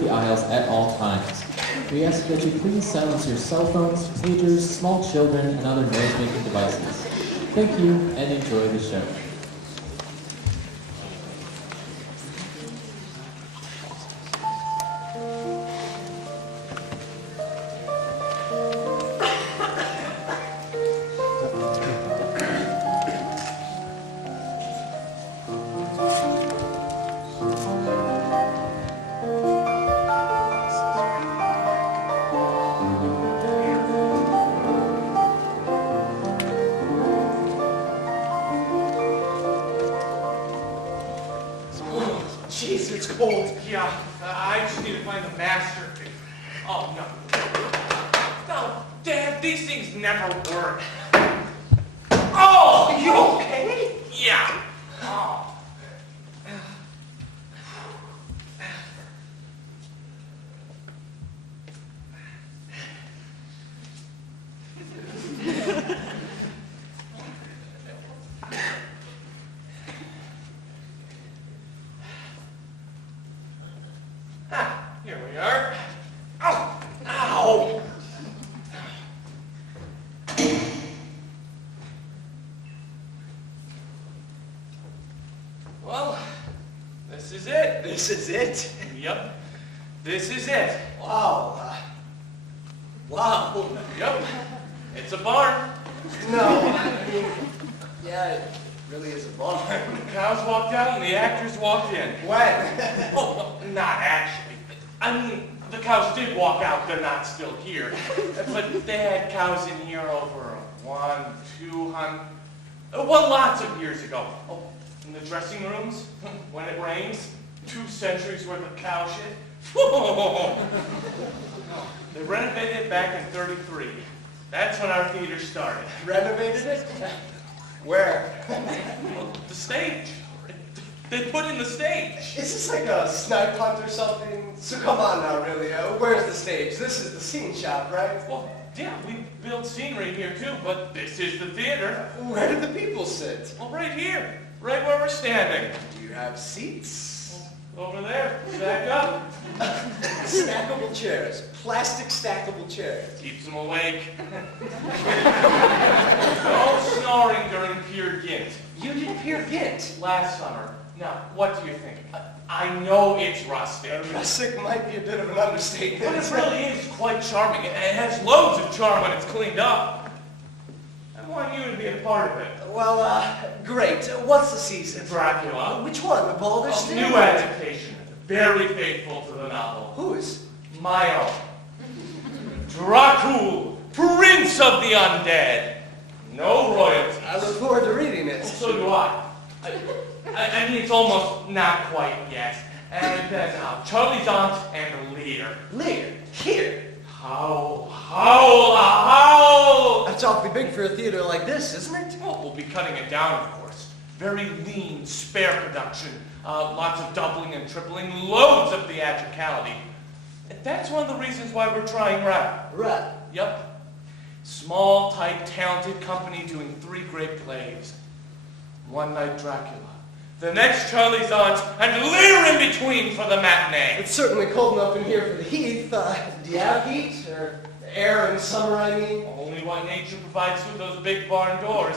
the aisles at all times. We ask that you please silence your cell phones, pagers, small children, and other noise-making devices. Thank you, and enjoy the show. Jeez, it's cold. Yeah, I just need to find the master. Oh, no. No, Dad, these things never work. Oh! You okay? Yeah. Oh. Here we are. Oh, ow! Well, this is it. This is it? Yep. This is it. Wow. Wow. Yep. It's a barn. No, I mean, yeah, it really is a barn. The cows walked out and the actors walked in. When? Oh, not actually. I mean, the cows did walk out. They're not still here. But they had cows in here over 200, lots of years ago. Oh, in the dressing rooms, when it rains, 2 centuries worth of cow shit. They renovated it back in '33. That's when our theater started. Renovated it? Where? Well, the stage. They put in the stage. Is this like a snipe hunt or something? So come on now, really. Where's the stage? This is the scene shop, right? Well, yeah, we built scenery here too, but this is the theater. Where do the people sit? Well, right here. Right where we're standing. Do you have seats? Over there. Back up. Stackable chairs. Plastic stackable chairs. Keeps them awake. No snoring during Peer Gynt. You did Peer Gynt. Last summer. Now, what do you think? I know it's rustic. Rustic might be a bit of an understatement. But it really is quite charming. It has loads of charm when it's cleaned up. I want you to be a part of it. Well, great. What's the season? Dracula. Which one? The Boulder A State? new adaptation. Very faithful to the novel. Whose? My own. Dracul, Prince of the Undead. No royalty. I look forward to reading it. So do I. I mean, it's almost not quite yet. And then Charlie's aunt and Lear. Lear? Here? Howl. That's awfully big for a theater like this, isn't it? Well, we'll be cutting it down, of course. Very lean, spare production. Lots of doubling and tripling, loads of theatricality. And that's one of the reasons why we're trying rap. Right. Yep. Small, tight, talented company doing 3 great plays. One night Dracula. The next Charlie's aunt, and Lear in between for the matinee. It's certainly cold enough in here for the heath. Do you have heat? Or air in summer, I mean? Only what nature provides through those big barn doors.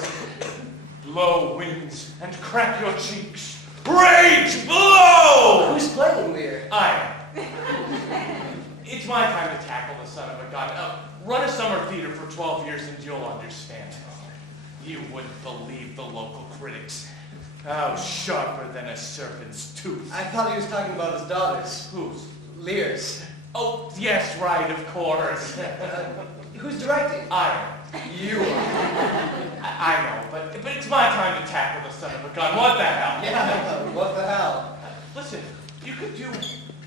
Blow winds and crack your cheeks. Rage blow! Who's playing Lear? I am. It's my time to tackle the son of a gun. Run a summer theater for 12 years and you'll understand. You wouldn't believe the local critics. How sharper than a serpent's tooth. I thought he was talking about his daughters. Whose? Lear's. Oh, yes, right, of course. Who's directing? I am. You are. I know, but it's my time to tackle the son of a gun. What the hell? Yeah, what the hell? Listen, you could do,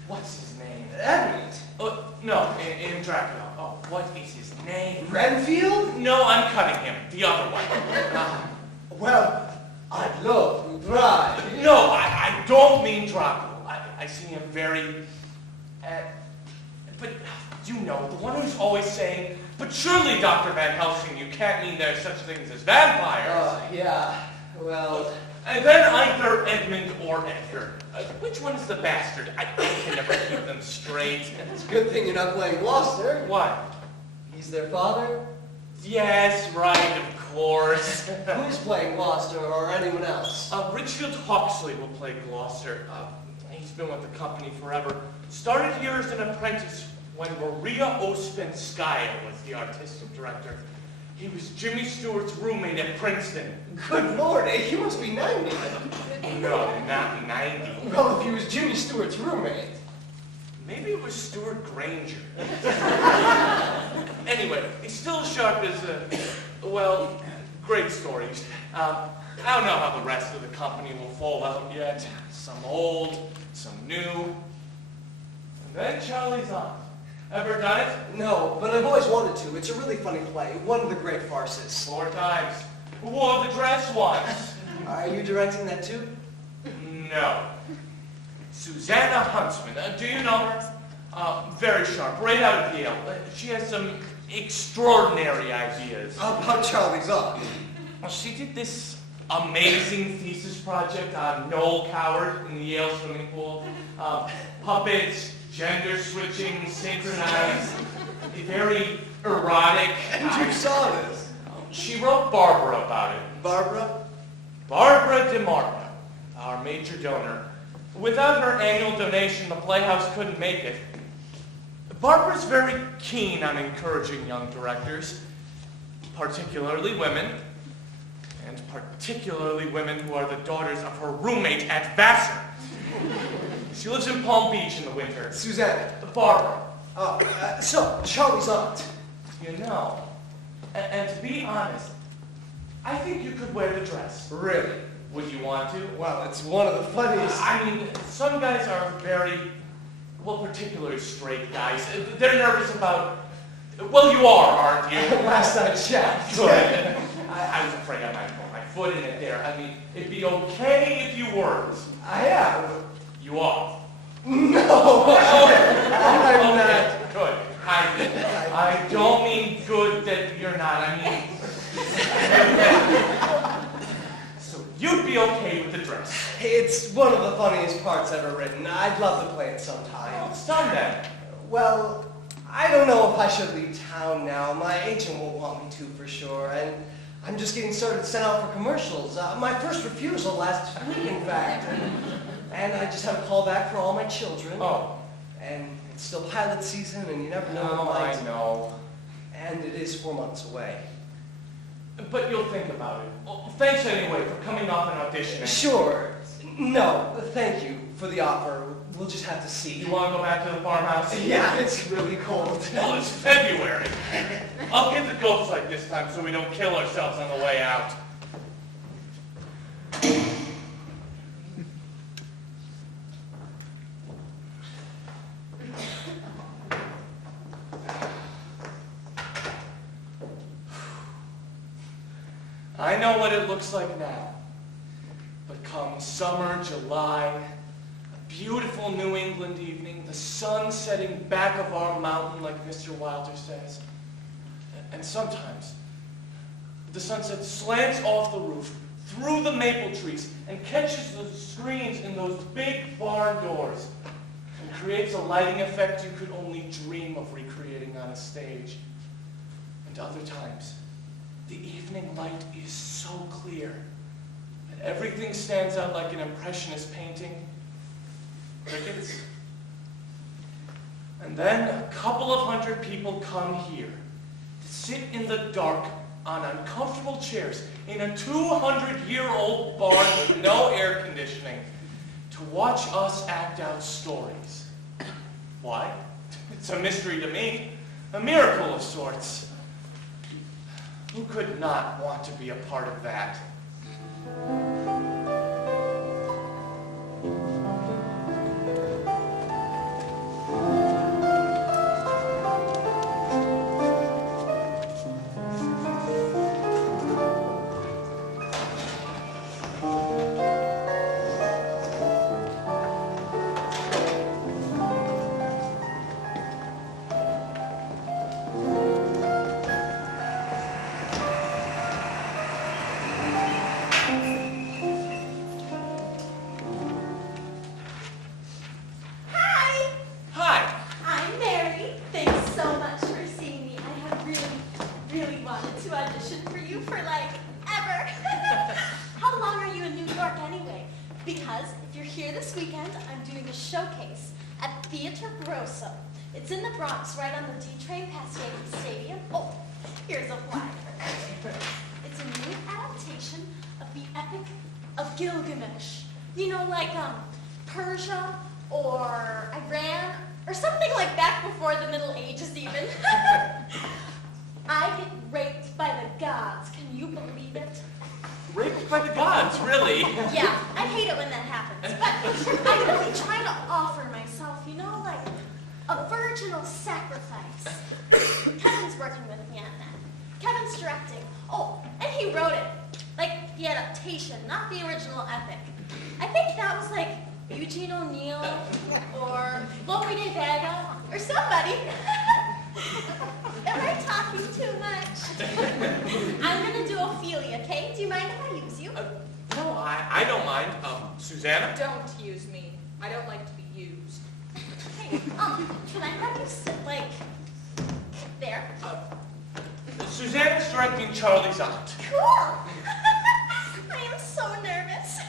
what's his name? Edmund. No, in Dracula. Oh, what is his name? Renfield? No, I'm cutting him. The other one. Well, I'd love to try. No, I don't mean Dracula. I see him very, but you know, the one who's always saying, but surely, Dr. Van Helsing, you can't mean there's such things as vampires. Yeah, well... And then either Edmund or Edgar. Which one's the bastard? I can never keep them straight. roommate. It's a good thing you're not playing Gloucester. What? He's their father. Yes, right, of course. Who's playing Gloucester or anyone else? Richfield Hawksley will play Gloucester. He's been with the company forever. Started here as an apprentice when Maria Ospinskaya was the artistic director. He was Jimmy Stewart's roommate at Princeton. Good Lord, he must be 90. No, not 90. Well, if he was Jimmy Stewart's roommate. Maybe it was Stuart Granger. Anyway, he's still as sharp as well, great stories. I don't know how the rest of the company will fall out yet. Some old, some new. And then Charlie's on. Ever done it? No, but I've always wanted to. It's a really funny play. One of the great farces. 4 times. Who wore the dress once? Are you directing that too? No. Susanna Huntsman. Do you know her? Very sharp, right out of Yale. She has some extraordinary ideas. About Charlie's on. Well, she did this amazing thesis project on Noel Coward in the Yale swimming pool. Puppets, gender switching, synchronized, very erotic. And you saw this. She wrote Barbara about it. Barbara? Barbara DeMarco, our major donor. Without her annual donation, the Playhouse couldn't make it. Barbara's very keen on encouraging young directors, particularly women, and particularly women who are the daughters of her roommate at Vassar. She lives in Palm Beach in the winter. Susanna. Barbara. Oh, so, Charlie's aunt. You know, and to be honest, I think you could wear the dress. Really? Would you want to? Well, it's one of the funniest. I mean, some guys are very, well, particularly straight guys. They're nervous about, well, you are, aren't you? Last I checked. Good. I was afraid I might put my foot in it there. I mean, it'd be okay if you weren't. I am. You are. No, I'm not. Okay, good. I don't mean good that you're not. I mean, so you'd be okay with the dress. It's one of the funniest parts ever written. I'd love to play it sometime. It's done then. Well, I don't know if I should leave town now. My agent won't want me to for sure, and I'm just getting started sent out for commercials. My first refusal last week, in fact. And I just have a call back for all my children. Oh. And it's still pilot season, and you never know No, what I might. know. And it is 4 months away. But you'll think about it. Well, thanks anyway for coming off and auditioning. Sure. No, thank you for the offer. We'll just have to see. You want to go back to the farmhouse? Yeah, it's really cold. Well, it's February. I'll get the ghost light this time so we don't kill ourselves on the way out. I know what it looks like now, but come summer, July, a beautiful New England evening, the sun setting back of our mountain like Mr. Wilder says, and sometimes the sunset slants off the roof, through the maple trees, and catches the screens in those big barn doors, and creates a lighting effect you could only dream of recreating on a stage. And other times, the evening light is so clear that everything stands out like an impressionist painting. Crickets. And then a couple of hundred people come here to sit in the dark on uncomfortable chairs in a 200-year-old barn with no air conditioning to watch us act out stories. Why? It's a mystery to me, a miracle of sorts. Who could not want to be a part of that? Theater Grosso. It's in the Bronx, right on the D train past Yankee Stadium. Oh, here's a flyer. It's a new adaptation of the Epic of Gilgamesh. You know, like Persia or Iran or something like back before the Middle Ages even. I get raped by the gods. Can you believe it? Raped by the gods, really? Yeah, I hate it when that happens. But I'm really trying to offer myself, you know, like a virginal sacrifice. Kevin's working with me on that. Kevin's directing. Oh, and he wrote it. Like the adaptation, not the original epic. I think that was like Eugene O'Neill or Lope de Vega or somebody. Am I talking too much? I'm gonna do Ophelia, okay? Do you mind if I use you? No, I don't mind. Susanna? Don't use me. I don't like to be used. Hey, can I have you sit like there? Susanna's directing Charlie's Aunt. Cool! I am so nervous.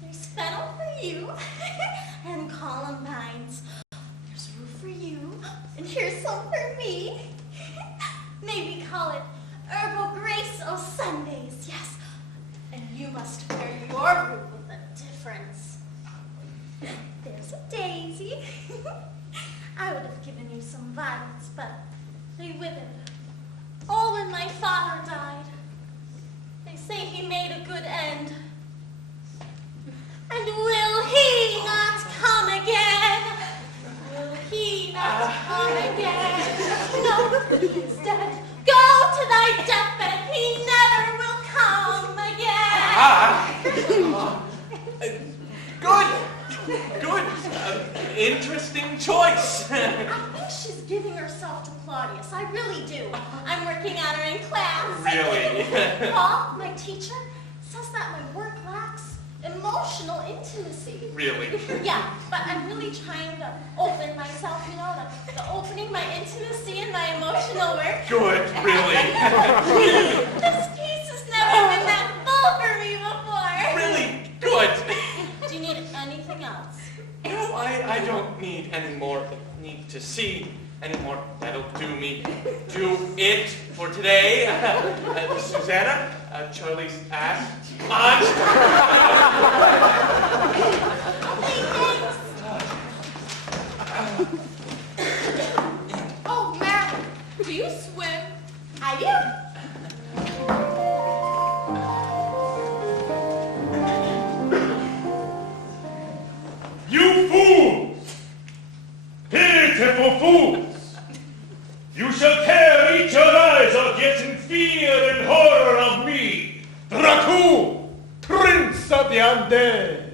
There's fennel for you and columbines. There's roof for you and here's some for me. Maybe call it Herbal Grace o' Sundays, yes. And you must wear your root with a difference. There's a daisy. I would have given you some violets, but they withered. All when my father died. They say he made a good end. And will he not come again? Will he not come again? No, he's dead. Go to thy deathbed. He never will come again. Good. Interesting choice. I think she's giving herself to Claudius. I really do. I'm working on her in class. Really? Paul, my teacher, says that my work lacks emotional intimacy. Really? Yeah, but I'm really trying to open myself, you know, the opening my intimacy and my emotional work. Good, really. This piece has never been that full for me before. Really good. Do you need anything else? No, I don't need any more. Need to see any more. That'll do me. Do it for today. Susanna, Charlie's ass. Aunt. Oh, Marilyn, do you swim? I do. You fools! Pitiful fools! You shall tear each your eyes out yet in fear and horror of me, Dracu, Prince of the Undead!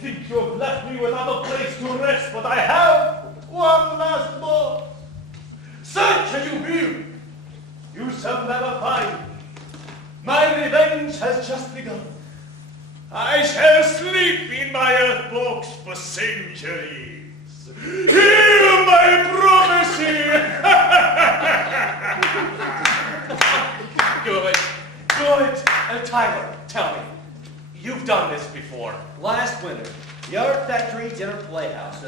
Think you have left me without a place to rest, but I have one last more. Search as you will, you shall never find me. My revenge has just begun. I shall sleep in my earth box for centuries. Hear my prophecy! Good. Tyler, tell me. You've done this before. Last winter, the Art Factory Dinner Playhouse.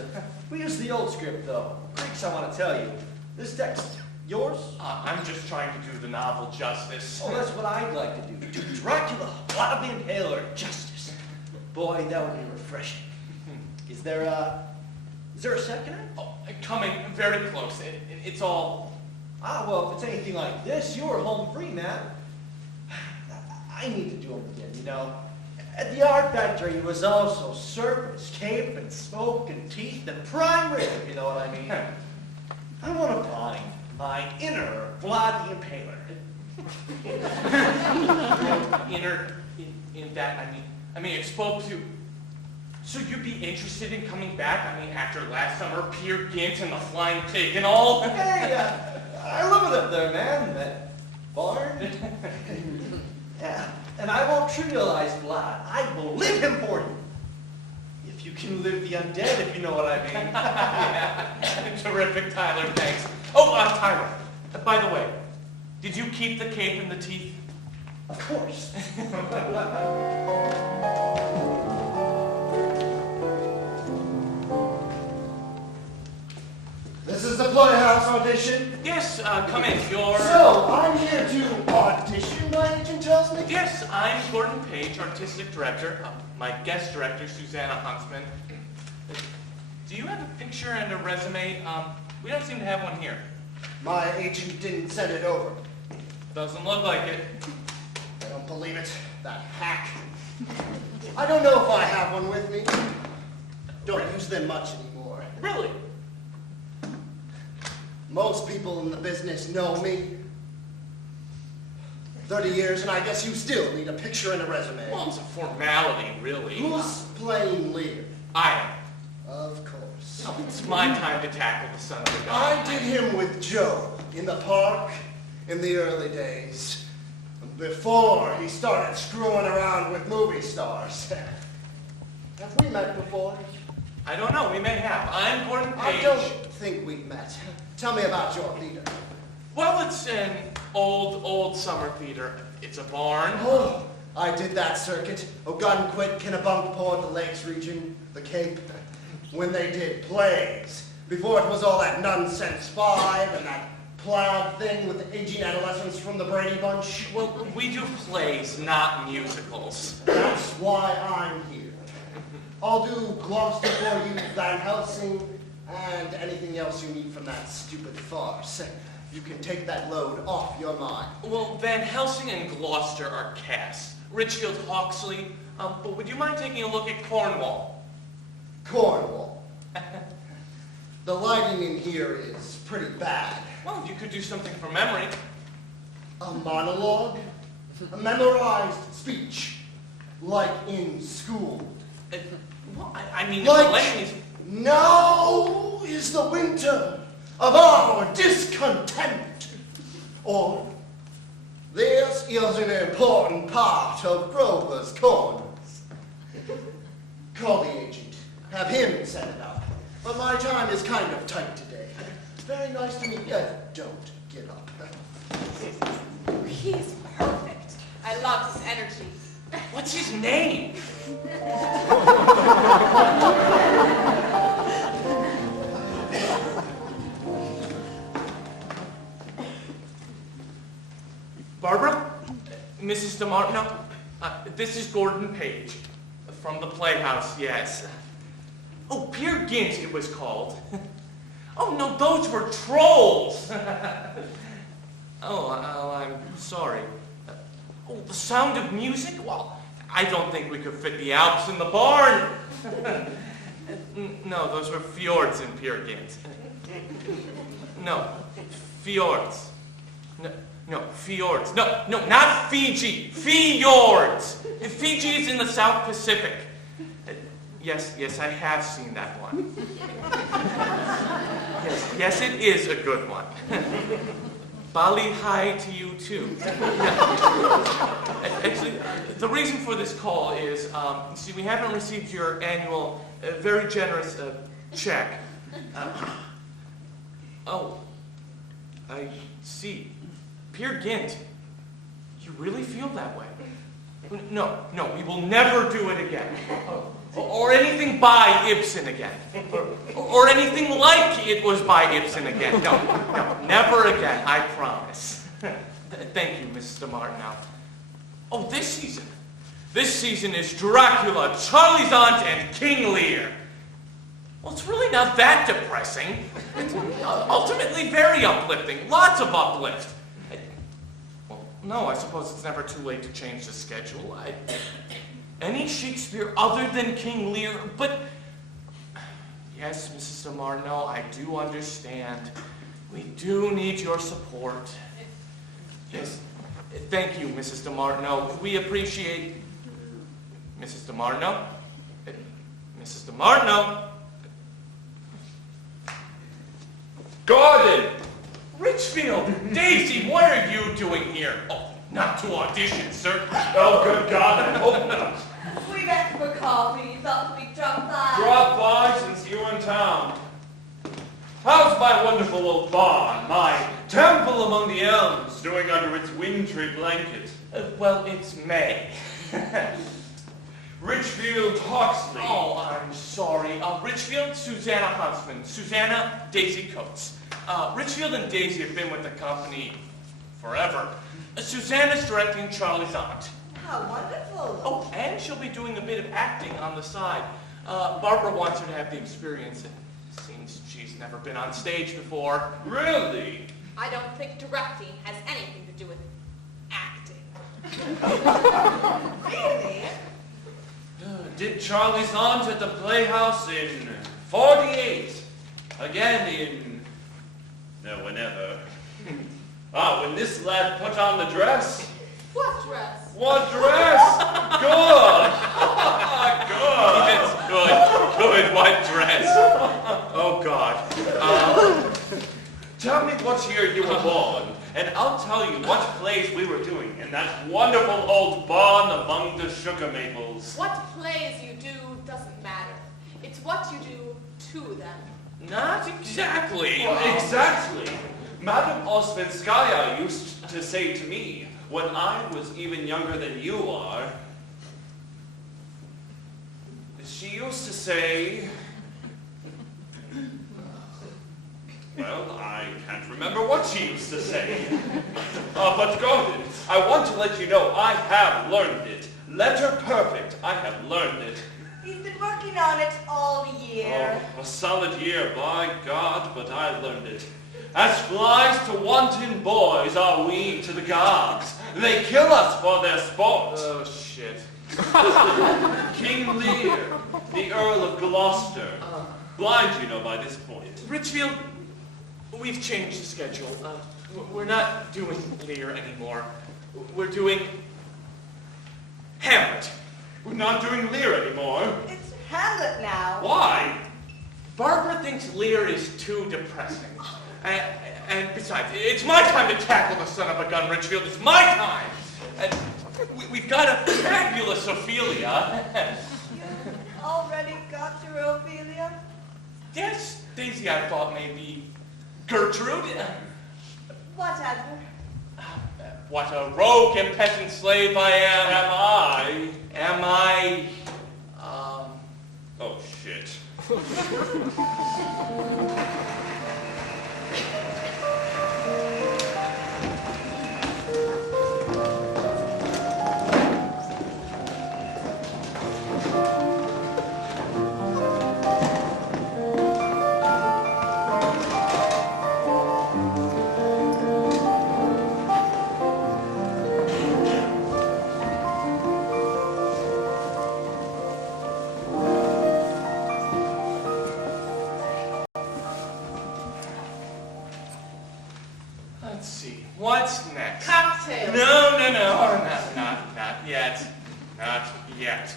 We used the old script, though. Greeks, I want to tell you. This text, yours? I'm just trying to do the novel justice. Oh, that's what I'd like to do. Do Dracula, Vlad the Impaler, justice. Boy, that would be refreshing. Is there a second act? Oh, coming very close. It's all... Ah, well, if it's anything like this, you're home free, man. I need to do them again, you know. At the Art Factory, it was also circus, cape, and smoke, and teeth, and prime rib, if you know what I mean. I want to find my inner Vlad the Impaler. inner in that, I mean, it spoke to... So you'd be interested in coming back? I mean, after last summer, Peer Gynt and the Flying Pig and all? Hey, I love it up there, man. That barn. Yeah, and I won't trivialize Vlad. I will live him for you. If you can live the undead, if you know what I mean. Yeah. Terrific, Tyler, thanks. Oh, Tyler, by the way, did you keep the cape and the teeth? Of course. This is the Playhouse audition. Yes, come in. You're... So, I'm here to audition, my agent tells me? Yes, I'm Gordon Page, artistic director. My guest director, Susanna Huntsman. Do you have a picture and a resume? We don't seem to have one here. My agent didn't send it over. Doesn't look like it. I don't believe it. That hack. I don't know if I have one with me. Don't use them much anymore. Really? Most people in the business know me. 30 years, and I guess you still need a picture and a resume. Well, it's a formality, really. Who's playing Lear? I am. Of course. Oh, it's my time to tackle the son of a gun. I did him with Joe in the park in the early days. Before he started screwing around with movie stars. Have we met before? I don't know. We may have. I'm Gordon Page. I don't think we've met. Tell me about your theater. Well, it's an old summer theater. It's a barn. Oh, I did that circuit. Ogunquit, Kennebunkport, the Lakes region, the Cape. When they did plays. Before it was all that nonsense 5 and that plaid thing with the aging adolescents from the Brady Bunch. Well, we do plays, not musicals. That's why I'm here. I'll do Gloucester for you, Van Helsing, and anything else you need from that stupid farce. You can take that load off your mind. Well, Van Helsing and Gloucester are cast. Richfield Hawksley. But would you mind taking a look at Cornwall? Cornwall. The lighting in here is pretty bad. Well, you could do something from memory. A monologue? A memorized speech? Like in school? Well, I mean, Like, the lighting is... now is the winter of our discontent. Or, this is an important part of Grover's Corners. Call the agent. Have him set it up. But my time is kind of tight today. Very nice to meet you. Don't get up. He's perfect. I love his energy. What's his name? Barbara? Mrs. DeMartino? This is Gordon Page. From the Playhouse, yes. Oh, Peer Gynt it was called. Oh, no, those were trolls. Oh, I'm sorry. Oh, the Sound of Music? Well, I don't think we could fit the Alps in the barn. No, those were fjords in Peer Gynt. No, fjords. No, fjords. No, not Fiji. Fjords. Fiji is in the South Pacific. Yes, I have seen that one. Yes, it is a good one. Bali hi to you too. Actually, the reason for this call is, see, we haven't received your annual, very generous check. Oh, I see. Peer Gynt, you really feel that way? No, we will never do it again. Or anything by Ibsen again. Or anything like it was by Ibsen again. No, never again, I promise. Thank you, Mrs. DeMartino. Oh, this season. This season is Dracula, Charlie's Aunt, and King Lear. Well, it's really not that depressing. It's ultimately very uplifting. Lots of uplift. Well, no, I suppose it's never too late to change the schedule. Any Shakespeare other than King Lear, but... Yes, Mrs. DeMartino, I do understand. We do need your support. Yes, thank you, Mrs. DeMartino. We appreciate... Mrs. DeMartino? Mrs. DeMartino? Gordon! Richfield! Daisy, what are you doing here? Oh, not to audition, sir. Oh, good God, I hope not. We met for coffee, thought we'd drop by. Drop by since you're in town. How's my wonderful old barn, my temple among the elms, doing under its wintry blanket? Well, it's May. Richfield Hawksley. Oh, I'm sorry. Richfield, Susanna Huntsman. Susanna, Daisy Coates. Richfield and Daisy have been with the company forever. Susanna's directing Charlie's aunt. How wonderful. Oh, and she'll be doing a bit of acting on the side. Barbara wants her to have the experience. It seems she's never been on stage before. Really? I don't think directing has anything to do with acting. Really? Did Charlie's aunt at the Playhouse in 48. Again in... no, whenever. When this lad put on the dress. What dress? What dress? Good. Good. It's good. Good. What dress? Oh, God. Tell me what year you were born, and I'll tell you what plays we were doing in that wonderful old barn among the sugar maples. What plays you do doesn't matter. It's what you do to them. Not exactly. Exactly. Madame Osvenskaya used to say to me, when I was even younger than you are, she used to say, well, I can't remember what she used to say. But Gordon, I want to let you know I have learned it. Letter perfect, I have learned it. He's been working on it all year. Oh, a solid year, by God, but I learned it. As flies to wanton boys are we to the gods. They kill us for their sport. Oh, shit. King Lear, the Earl of Gloucester. Blind, you know, by this point. Richfield, we've changed the schedule. We're not doing Lear anymore. We're doing Hamlet. We're not doing Lear anymore. It's Hamlet now. Why? Barbara thinks Lear is too depressing. And besides, it's my time to tackle the son of a gun, Richfield. It's my time. And we've got a fabulous Ophelia. You already got your Ophelia? Yes, Daisy, I thought maybe Gertrude. Whatever. What a rogue and peasant slave I am. Am I? Oh, shit. Let's see. What's next? Cocktail. No, not yet. Not yet.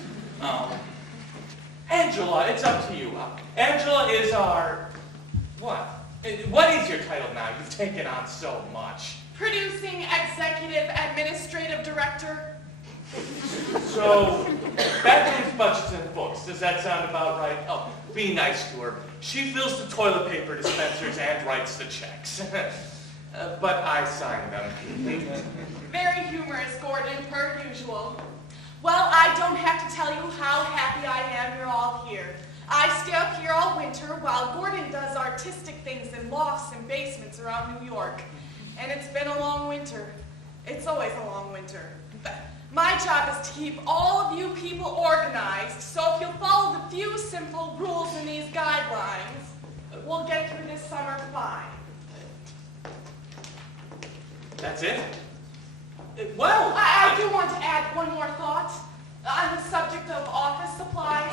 Angela, it's up to you. Angela is our... What? What is your title now? You've taken on so much. Producing executive administrative director. So, bathrooms, budgets, and books. Does that sound about right? Oh, be nice to her. She fills the toilet paper dispensers and writes the checks. But I sign them. Very humorous, Gordon, per usual. Well, I don't have to tell you how happy I am you're all here. I stay up here all winter while Gordon does artistic things in lofts and basements around New York. And it's been a long winter. It's always a long winter. My job is to keep all of you people organized, so if you'll follow the few simple rules in these guidelines, we'll get through this summer fine. That's it? Well, I do want to add one more thought on the subject of office supplies.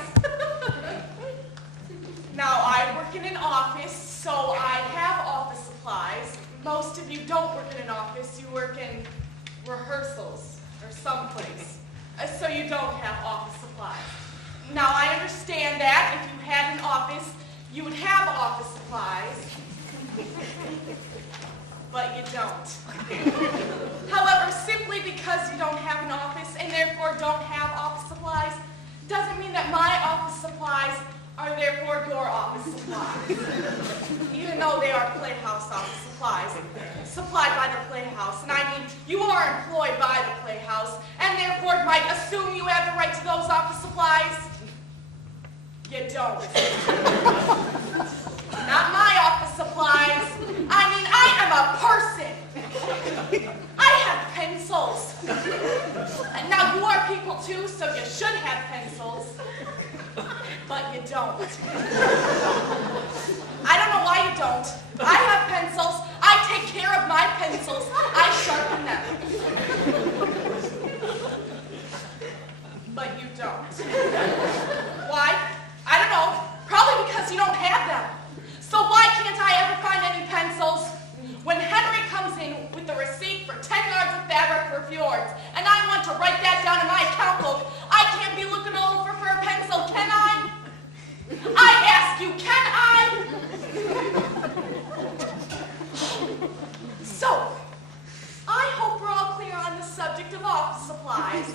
Now, I work in an office, so I have office supplies. Most of you don't work in an office. You work in rehearsals or someplace, so you don't have office supplies. Now, I understand that if you had an office, you would have office supplies, but you don't. However, simply because you don't have an office and therefore don't have office supplies doesn't mean that my office supplies are therefore your office supplies. Even though they are Playhouse office supplies, supplied by the Playhouse. And I mean, you are employed by the Playhouse, and therefore might assume you have the right to those office supplies. You don't. Not my office supplies. I mean, I am a person. I have pencils. And now you are people too, so you should have pencils. But you don't. I don't know why you don't. I have pencils. I take care of my pencils. I sharpen them. But you don't. Why? I don't know. Probably because you don't have them. So why can't I ever find any pencils? When Henry comes in with the receipt for 10 yards of fabric for fjords, and I want to write that down in my account book, I can't be looking over for a pencil, can I? I ask you, can I? So, I hope we're all clear on the subject of office supplies.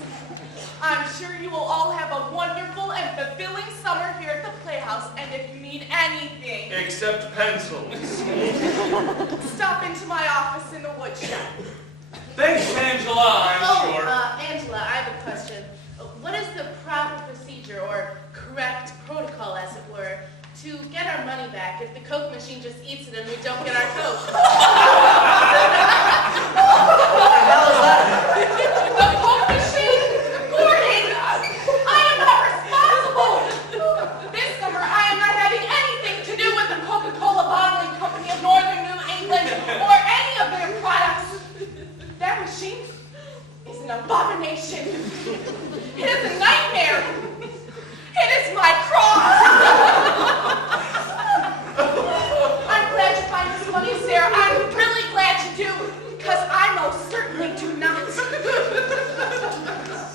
I'm sure you will all have a wonderful and fulfilling summer here at the Playhouse, and if you need anything, Except pencils. stop into my office in the woodshed. Thanks, Angela, I'm sure. Angela, I have a question. What is the proper procedure or correct protocol, as it were, to get our money back if the Coke machine just eats it and we don't get our Coke? The Coke machine? Gordon! I am not responsible! This summer, I am not having anything to do with the Coca-Cola Bottling Company of Northern New England or any of their products. That machine is an abomination. It is a nightmare. It is my cross. I'm glad you find this funny, Sarah. I'm really glad you do, because I most certainly do not.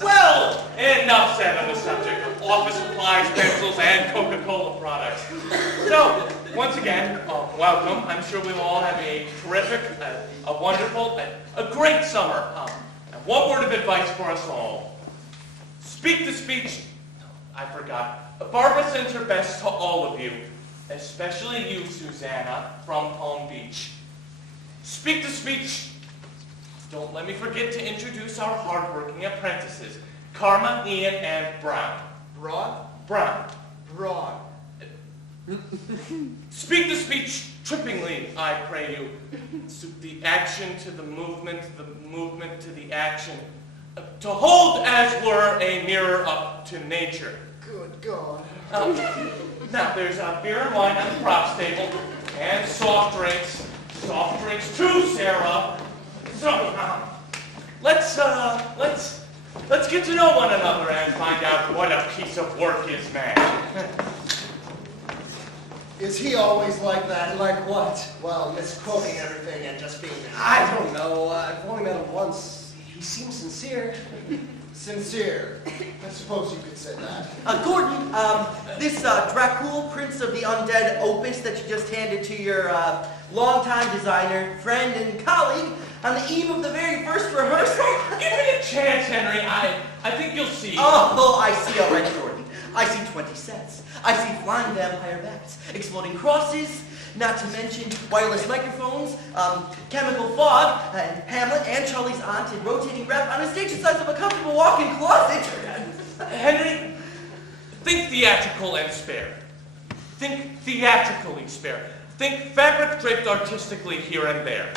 Well, enough said on the subject of office supplies, pencils, and Coca-Cola products. So, once again, welcome. I'm sure we will all have a terrific, a wonderful, a great summer. And one word of advice for us all. Speak the speech. I forgot. Barbara sends her best to all of you, especially you, Susanna, from Palm Beach. Speak the speech. Don't let me forget to introduce our hardworking apprentices, Karma, Ian, and Brown. Broad? Brown. Broad. Speak the speech trippingly, I pray you. Suit the action to the movement to the action. To hold, as were, a mirror up to nature. Good God. Now, there's beer and wine on the props table, and soft drinks. Soft drinks too, Sarah. So, let's get to know one another and find out what a piece of work is man. Is he always like that? Like what? Well, misquoting everything and just being I don't know. I've only met him once. He seems sincere. sincere. I suppose you could say that. Gordon, this Dracul, Prince of the Undead opus that you just handed to your longtime designer, friend, and colleague on the eve of the very first rehearsal? Give me a chance, Henry. I think you'll see. Oh, I see already, Gordon. I see 20 sets. I see flying vampire bats, exploding crosses, not to mention wireless microphones, chemical fog, and Hamlet and Charlie's aunt in rotating rep on a stage the size of a comfortable walk-in closet. Henry, think theatrical and spare. Think theatrically spare. Think fabric draped artistically here and there.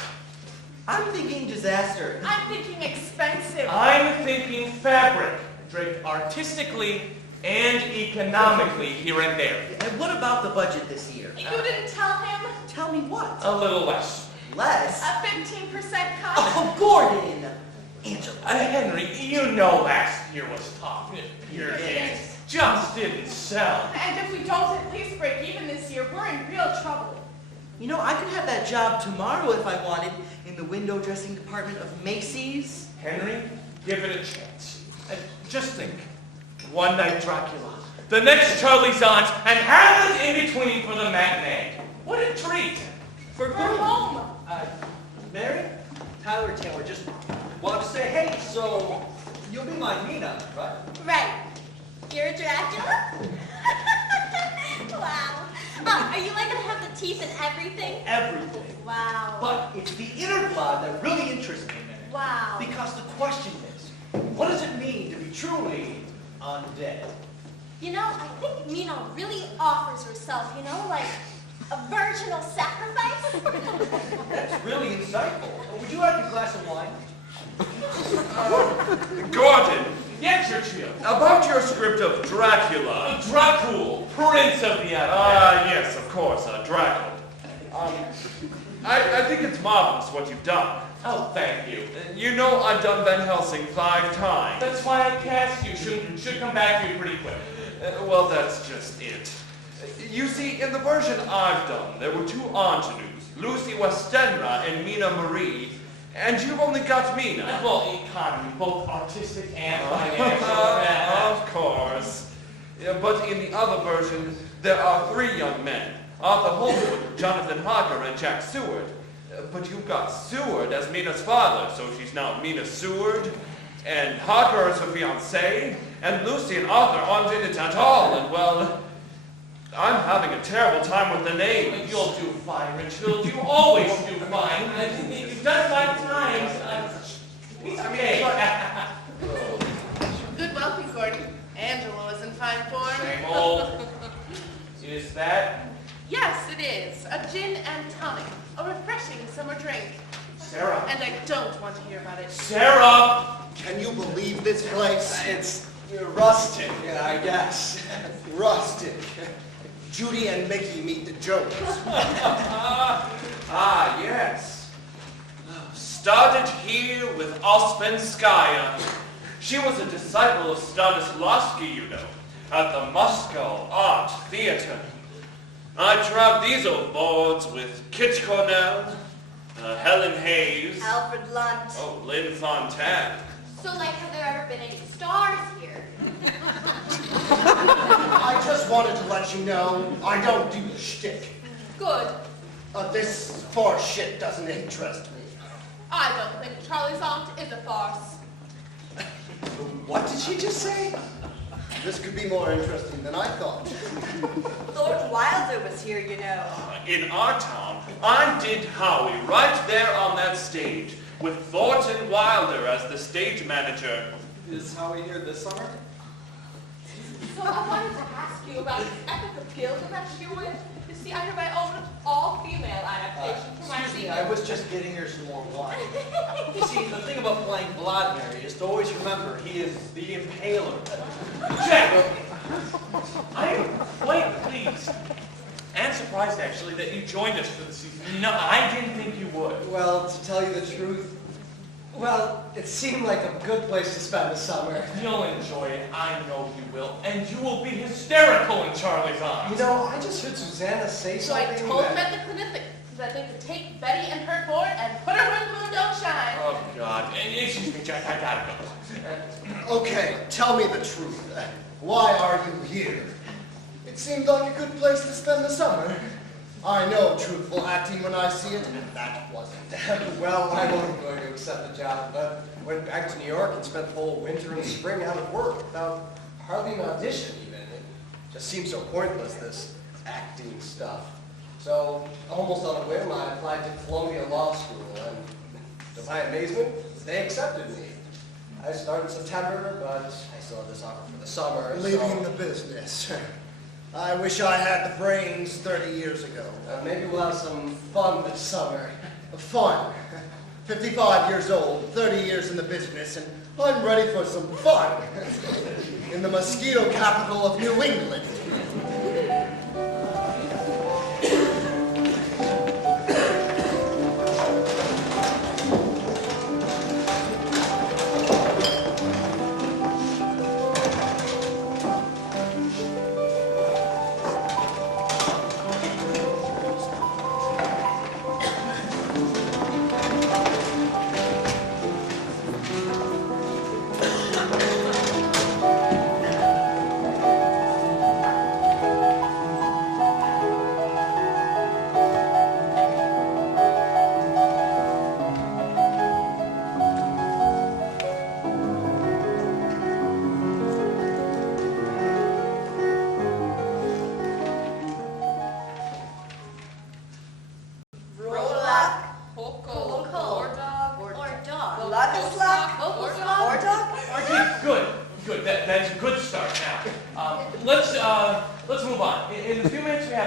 I'm thinking disaster. I'm thinking expensive. I'm thinking fabric draped artistically and economically here and there. And what about the budget this year? You didn't tell him? Tell me what? A little less. Less? A 15% cut? Oh, Gordon! Angela. Henry, you know last year was tough. Your games just didn't sell. And if we don't at least break even this year, we're in real trouble. You know, I could have that job tomorrow if I wanted in the window dressing department of Macy's. Henry, give it a chance. Just think. One night Dracula, the next Charlie's aunt, and Hamlet in between for the matinee. What a treat. For home. Mary? Tyler Taylor just wanted to say, hey, so you'll be my Nina, right? Right. You're Dracula? teeth and everything? Everything. Wow. But it's the inner blood that really interests me, man. Wow. Because the question is, what does it mean to be truly undead? You know, I think Mina really offers herself, like a virginal sacrifice. That's really insightful. Would you like a glass of wine? Gordon. Yes, Churchill. About your script of Dracula. Dracul, Prince of the Undead. Yes, of course, Dracul. I think it's marvelous what you've done. Oh, thank you. You know I've done Van Helsing 5 times. That's why I cast you. Should come back to you pretty quick. Well, that's just it. You see, in the version I've done, there were 2 ingenues, Lucy Westenra and Mina Marie, and you've only got Mina. Well, economy, both artistic and financial. Of course. Yeah, but in the other version, there are 3 young men, Arthur Holmwood, Jonathan Harker, and Jack Seward. But you've got Seward as Mina's father, so she's now Mina Seward, and Harker is her fiancé, and Lucy and Arthur aren't in it at all, and well, I'm having a terrible time with the names. You'll do fine, Richfield. You always do fine. You've done 5 times. It's okay. Good welcome, Gordon. Angelo is in fine form. Same old. Is that? Yes, it is. A gin and tonic. A refreshing summer drink. Sarah. And I don't want to hear about it. Sarah! Can you believe this place? It's rustic, I guess. Rustic. Judy and Mickey meet the Jones. Yes. Started here with Ospenskaya. She was a disciple of Stanislavski, you know, at the Moscow Art Theater. I tried these old boards with Kit Cornell, Helen Hayes. Alfred Lunt. Oh, Lynn Fontanne. So, have there ever been any stars here? I just wanted to let you know I don't do shtick. Good. This farce shit doesn't interest me. I don't think Charlie's aunt is a farce. What did she just say? This could be more interesting than I thought. Thornton Wilder was here, you know. In our town, I did Howie right there on that stage with Thornton Wilder as the stage manager. Is Howie here this summer? So I wanted to ask you about this epic of Gilgamesh you're with. You see, I have my own all-female adaptation for my Excuse me, sequel. I was just getting her some more wine. You see, the thing about playing Vladimir is to always remember he is the impaler. Jack! I am quite pleased and surprised, actually, that you joined us for the season. No, I didn't think you would. Well, to tell you the truth, it seemed like a good place to spend the summer. You'll enjoy it. I know you will. And you will be hysterical in Charlie's arms. I just heard Susanna say So I something told them at the clinic that they could take Betty and her board and put her where the moon don't shine. Oh, God. Excuse me, Jack. I gotta go. Okay, tell me the truth. Why are you here? It seemed like a good place to spend the summer. I know truthful acting when I see it, and that wasn't. Well, I wasn't going to accept the job, but went back to New York and spent the whole winter and spring out of work without hardly an audition even. It just seemed so pointless, this acting stuff. So, almost on a whim, I applied to Columbia Law School, and to my amazement, they accepted me. I started in September, but I still have this offer for the summer. Leaving the business. I wish I had the brains 30 years ago. Maybe we'll have some fun this summer. Fun. 55 years old, 30 years in the business, and I'm ready for some fun. In the mosquito capital of New England.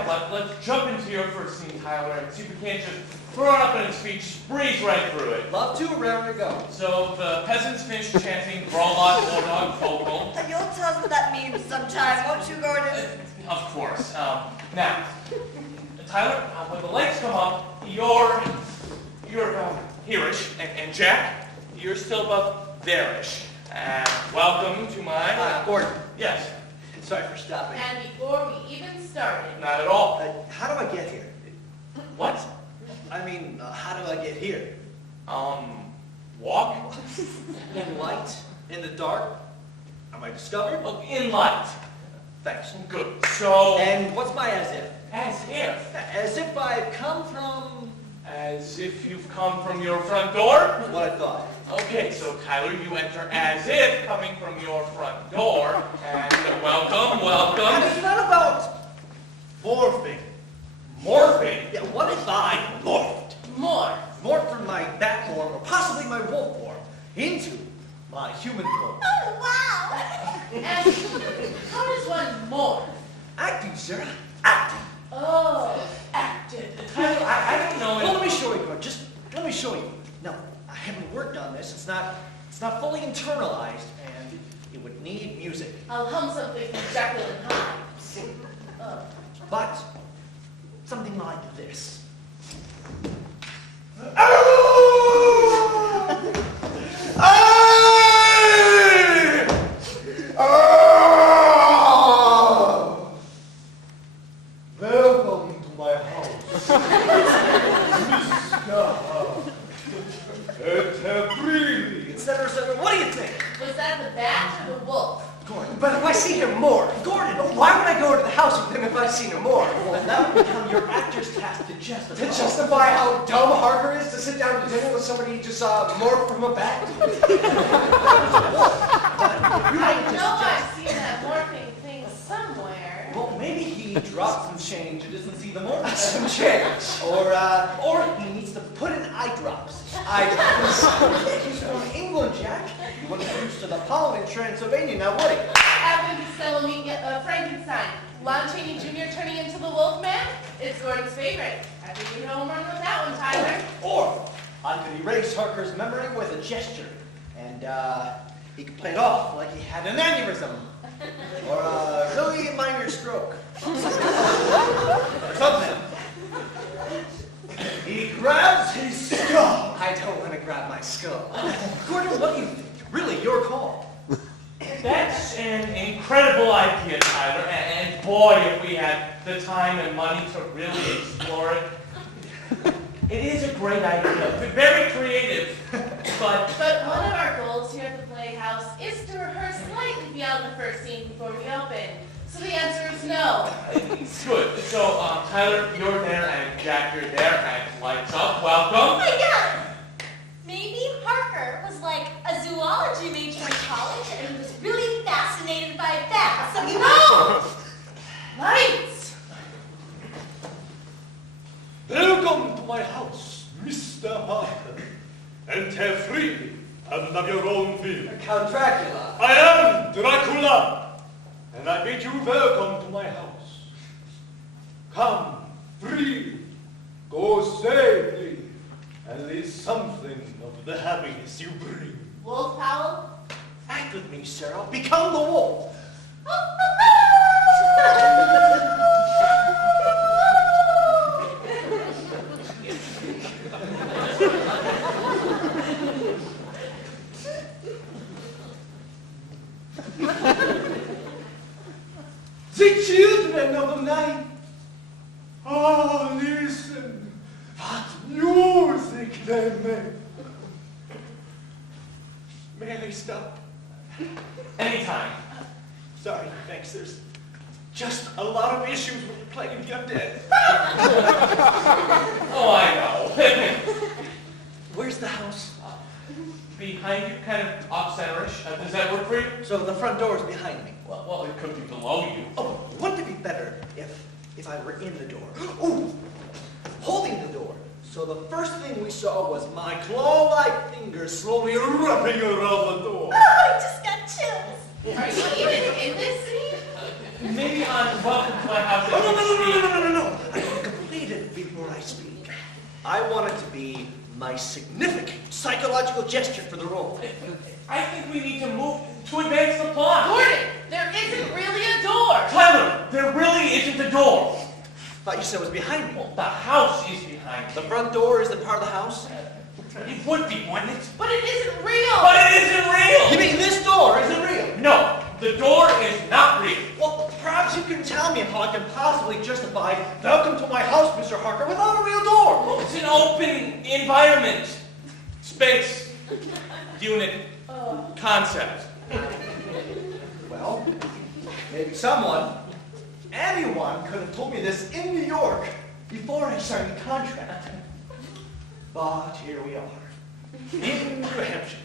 right, let's jump into your first scene, Tyler, and see if we can't just throw it up in a speech, breeze right through it. Love to, round to go. So the peasants finish chanting Grolot Bulldog Vocal. You'll tell us what that means sometime, won't you, Gordon? Of course. Now, Tyler, when the lights come up, you're here-ish, and Jack, you're still above there-ish. And welcome to my... Gordon. Yes. Sorry for stopping. And before we even started, Not at all. How do I get here? What? I mean, how do I get here? Walk? In light? In the dark? Am I discovered? Oh, in light. Thanks. Good. So... And what's my as if? As if? As if I've come from... As if you've come from your front door? What I thought. Okay, so Tyler, you enter as if coming from your front door, and welcome. And it's not about morphing. Morphing? Yeah, what if I morphed? Morphed from my bat form, or possibly my wolf form, into my human form. Oh, wow! and how does one morph? Acting, Sarah. Acting. Oh, acted. Tyler, I don't know Well, let me show you, Gordon. Just let me show you. No, I haven't worked on this. It's not fully internalized, and it would need music. I'll hum something from Jekyll and Hyde. But something like this. Welcome to my house. What do you think? Was that the bat or the wolf? Gordon. But if I see him more, Gordon, why would I go to the house with him if I've seen him more? Well, that would become your actor's task to justify. To justify how dumb Harker is to sit down to dinner with somebody he just morphed from a bat? I know I've seen that morphing thing somewhere. Well, maybe he dropped some change and doesn't see the morning. Some change. Or he needs to put in eye drops. Eye drops. He's from England, Jack. He wasn't used to the pollen in Transylvania, now would he? After the Salome Frankenstein, Lon Chaney Jr. turning into the Wolfman, it's Gordon's favorite. I think you home run with that one, Tyler. Or I could erase Harker's memory with a gesture, and he could play it off like he had an aneurysm, or a really minor stroke, or something. He grabs his skull. I don't want to grab my skull. Gordon, what do you think? Really, your call. That's an incredible idea, Tyler, and boy, if we had the time and money to really explore it. It is a great idea, very creative, but... But one of our goals here at the Playhouse is to rehearse slightly beyond the first scene before we open. So the answer is no. Good. So, Tyler, you're there, and Jack, you're there, and lights up. Welcome. Oh my God! Maybe Harker was like a zoology major in college and was really fascinated by bats. So you know. Lights! Welcome to my house, Mr. Harker. Enter freely and of your own will. Count Dracula. I am Dracula, and I bid you welcome to my house. Come freely, go safely, and leave something of the happiness you bring. Wolf Howl? Act with me, Sarah. Become the wolf. The children of the night. Oh, listen, what music they make. May I stop? Anytime. Sorry, thanks. There's just a lot of issues when you're playing the undead. Oh, I know. Where's the house? Behind you, kind of off-centerish. Does that work for you? So the front door is behind me. Well, it could be below you. Oh, wouldn't it be better if I were in the door? Ooh, holding the door. So the first thing we saw was my claw-like fingers slowly wrapping around the door. Oh, I just got chills. Are you even in this scene? Maybe on Welcome to My House. Oh, no. my significant psychological gesture for the role. I think we need to move to advance the plot. Gordon, there isn't really a door. Tyler, there really isn't a door. Thought you said it was behind me. Well, the house is behind The you. front door is the part of the house? It would be, wouldn't it? But it isn't real. But it isn't real! You mean this door isn't real? No, the door is not real. Well, perhaps you can tell me how I can possibly justify welcome to my house, Mr. Harker, without a real door. It's an open environment. Space. Unit. Concept. Well, maybe anyone could have told me this in New York before I signed the contract. But here we are, in New Hampshire.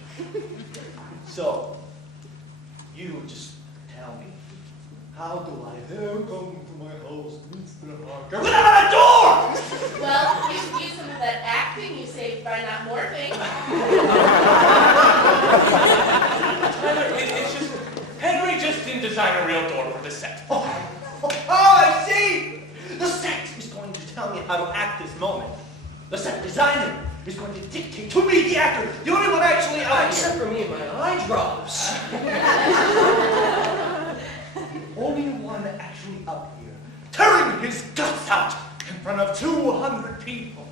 So, you just tell me, how do I ever come to my house, Mr. Harker, without a door? Well, you can use some of that acting you saved by not morphing. Tyler, it's just... Henry just didn't design a real door for the set. Oh, I see! The set is going to tell me how to act this moment. The set designer is going to dictate to me, the actor, the only one actually out Except for me and my eye drops. The only one actually up here, tearing his guts out in front of 200 people.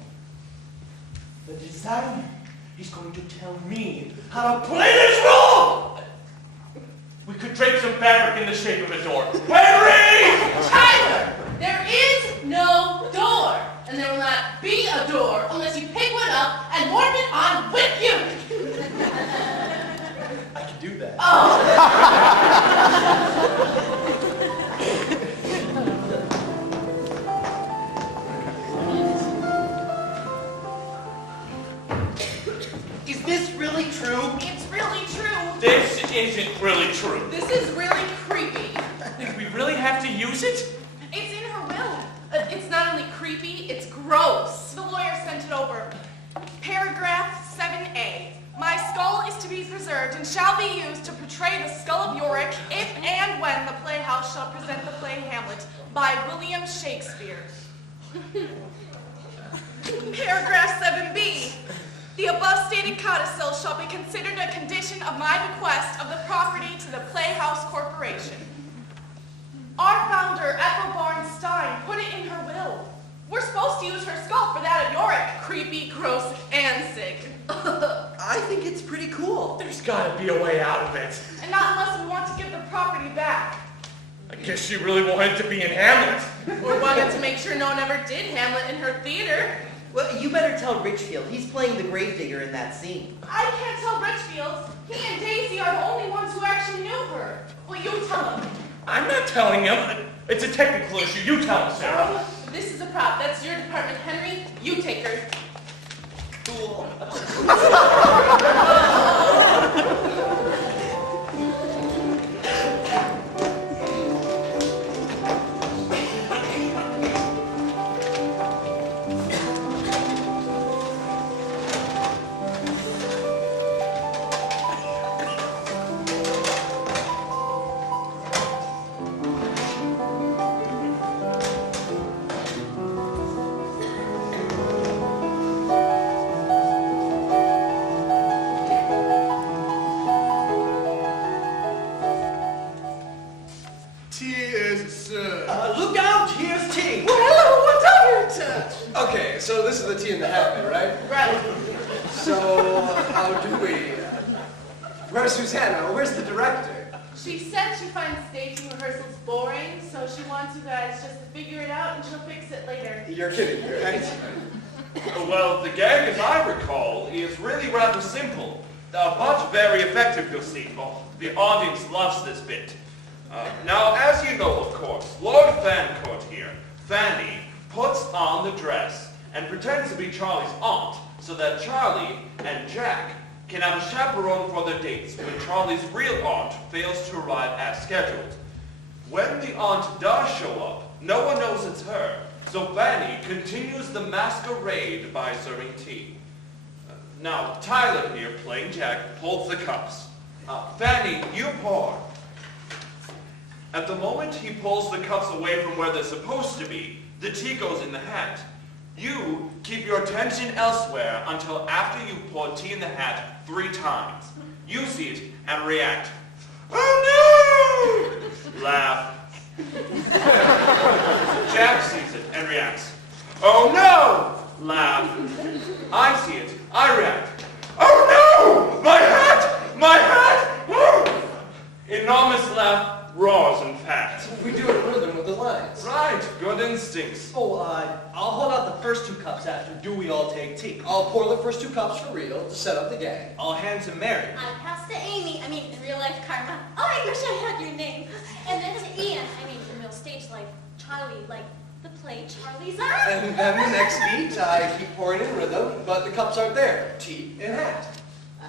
The designer is going to tell me how to play this role! We could drape some fabric in the shape of a door. Henry! Tyler, there is no door. And there will not be a door unless you pick one up and morph it on with you. I can do that. Is this really true? It's really true. This isn't really true. This is really creepy. Think we really have to use it? It's in her will. It's not only creepy, it's gross. The lawyer sent it over. Paragraph 7A. My skull is to be preserved and shall be used to portray the skull of Yorick if and when the playhouse shall present the play Hamlet by William Shakespeare. Paragraph 7B. The above stated codicil shall be considered a condition of my bequest of the property to the Playhouse Corporation. Our founder, Ethel Barnes Stein, put it in her will. We're supposed to use her skull for that of Yorick. Creepy, gross, and sick. I think it's pretty cool. There's gotta be a way out of it. And not unless we want to give the property back. I guess she really wanted to be in Hamlet. Or wanted to make sure no one ever did Hamlet in her theater. Well, you better tell Richfield. He's playing the gravedigger in that scene. I can't tell Richfield. He and Daisy are the only ones who actually knew her. Well, you tell him. I'm not telling him. It's a technical issue. You tell him, Sarah. This is a prop. That's your department, Henry. You take her. Cool. Look out, here's tea. Well, hello, what's up your touch? Okay, so this is the tea in the hat bit, right? Right. So, how do we? Where's Susanna? Where's the director? She said she finds staging rehearsals boring, so she wants you guys just to figure it out and she'll fix it later. You're kidding me, right? Well, the gag, as I recall, is really rather simple, but very effective, you'll see. Oh, the audience loves this bit. Now, as you know, of course, Lord Fancourt here, Fanny, puts on the dress and pretends to be Charlie's aunt so that Charlie and Jack can have a chaperone for their dates when Charlie's real aunt fails to arrive as scheduled. When the aunt does show up, no one knows it's her, so Fanny continues the masquerade by serving tea. Now, Tyler here, playing Jack, pulls the cups. Fanny, you pour. At the moment he pulls the cups away from where they're supposed to be, the tea goes in the hat. You keep your attention elsewhere until after you've poured tea in the hat 3 times. You see it and react. Oh no! Laugh. Jack sees it and reacts. Oh no! Laugh. I see it. I react. Oh no! My hat! My hat! Enormous laugh roars in fact. We do it in rhythm with the lines. Right, good instincts. Oh, I'll hold out the first 2 cups after Do We All Take Tea. I'll pour the first 2 cups for real to set up the gang. I'll hand to Mary. I pass to Amy, in real life Karma. Oh, I wish I had your name. And then to Ian, in real stage life, Charlie, like the play Charlie's Up. And then the next beat, I keep pouring in rhythm, but the cups aren't there. Tea and hat.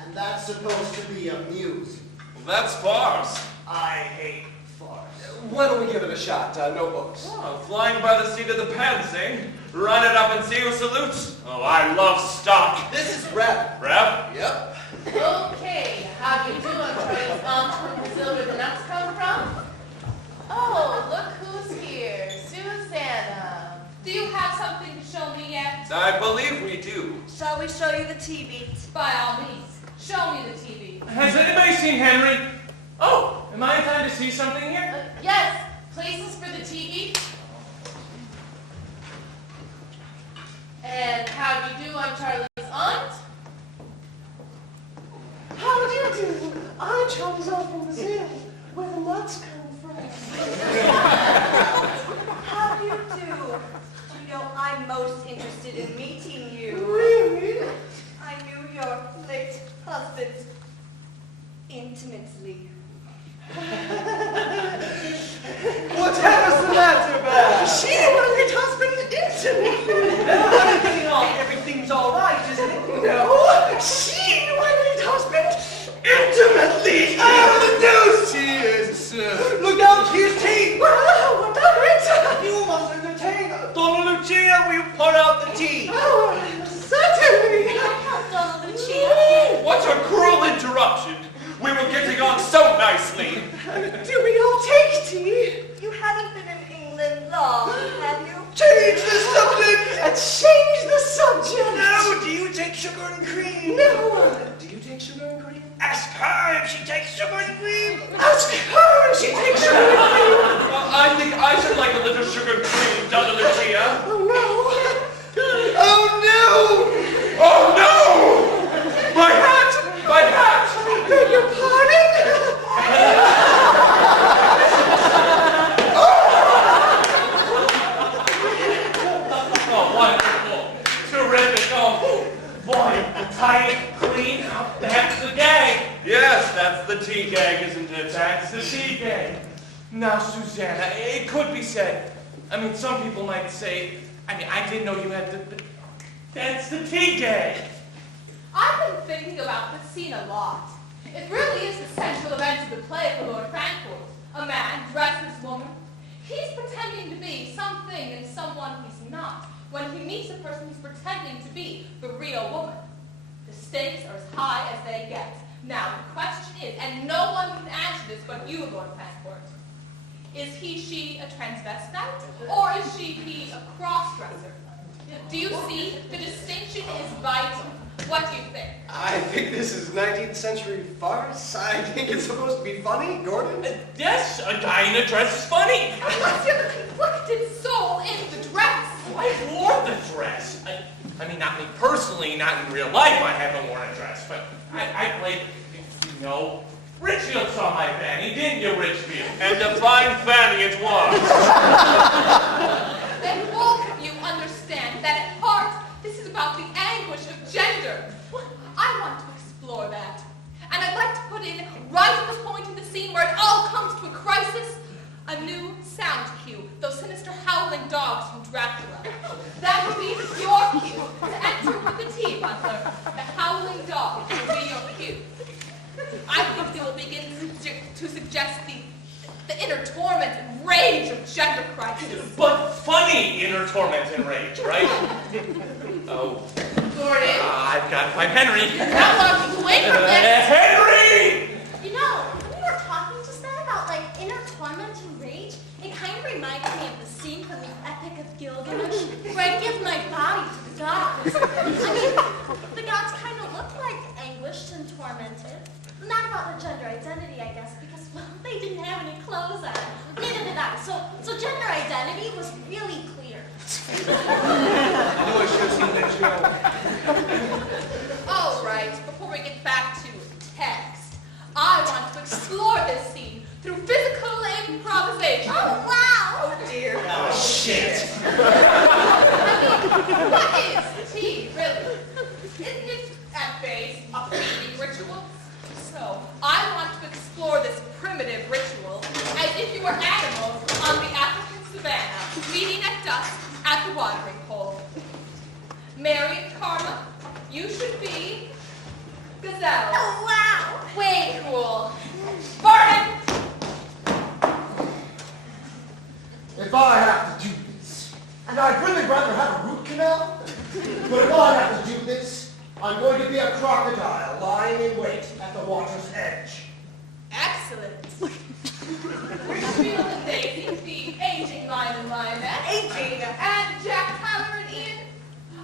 And that's supposed to be a muse. Well, that's farce. I hate farce. Why don't we give it a shot? No books. Oh, flying by the seat of the pants, eh? Run it up and see who salutes. Oh, I love stock. This is Rep. Rep? Yep. Okay, how do you do? I'm Charlie's aunt from Brazil, where the nuts come from. Oh, look who's here. Susanna. Do you have something to show me yet? I believe we do. Shall we show you the TV? By all means, show me the TV. Has anybody seen Henry? Oh, am I in time to see something here? Yes, places for the TV. And how do you do? I'm Charlie's aunt. How do you do? I'm Charlie's aunt from Brazil, where the nuts come from. How do you do? I'm most interested in meeting you. Really? I knew your late husband intimately. Whatever's the matter, Beth? She and my late husband intimately. Everything's all right, isn't it? No. She and my late husband intimately. Oh, the deuce she is. Look out, here's tea. Wow, what about it? You must entertain Donna Lucia. We pour out the tea. Oh, certainly. Donna Lucia. What a cruel interruption. We were getting on so nicely. Do we all take tea? You haven't been in England long, have you? Change the subject! Change the subject! No, do you take sugar and cream? No! Do you take sugar and cream? Ask her if she takes sugar and cream. Ask her if she takes sugar and cream! I think I should like a little sugar and cream, Donna Lucia. Oh no! Oh no! Oh no! My hat! My hat! I beg your pardon? Oh, wonderful. Terrific. Oh, boy. Tight, clean. That's the gang. Yes, that's the tea gang, isn't it? That's the tea gang. Now, Susanna, it could be said. Some people might say, I didn't know you had the... But that's the tea gang. I've been thinking about this scene a lot. It really is the central event of the play for Lord Frankfurt. A man dressed as a woman. He's pretending to be something and someone he's not. When he meets a person, he's pretending to be the real woman. The stakes are as high as they get. Now, the question is, and no one can answer this but you, Lord Frankfurt, is he, she a transvestite, or is she, he a cross-dresser? Do you see? The distinction is vital. What do you think? I think this is 19th century farce. I think it's supposed to be funny, Gordon. Yes, a guy in a dress is funny. Unless you're the conflicted soul in the dress. I wore the dress. Not me personally, not in real life. I haven't worn a dress, but I played, Richfield saw my fanny, didn't you, Richfield? And a fine fanny it was. Then both of you understand that at heart, this is about the anguish of gender. I want to explore that. And I'd like to put in, right at the point in the scene where it all comes to a crisis, a new sound cue. Those sinister howling dogs from Dracula. That would be your cue to enter with the tea butler. The howling dogs will be your cue. I think they will begin to suggest the inner torment and rage of gender crisis. But funny inner torment and rage, right? Oh. Gordon. I've got to find Henry. You're not walking away from this. Henry! When we were talking just then about inner torment and rage, it kind of reminded me of the scene from the Epic of Gilgamesh, where I give my body to the gods. I mean, the gods kind of look like anguished and tormented. Not about their gender identity, I guess, because, well, they didn't have any clothes on. Neither did I. So gender identity was really clear. I knew I should have seen that show. All right, before we get back to text, I want to explore this scene through physical improvisation. Oh, wow! Oh dear. Oh, shit. I mean, what is tea, really? Isn't it, at base, a feeding ritual? So, I want to explore this primitive ritual as if you were animals on the African savannah, meeting at dusk at the watering hole. Mary and Karma, you should be gazelles. Oh, wow! Way cool. Barton! If I have to do this, and I'd really rather have a root canal, but if I have to do this, I'm going to be a crocodile lying in wait at the water's edge. Excellent. Richfield and Daisy, the aging lion and lioness. Aging. And Jack, Tyler, and Ian,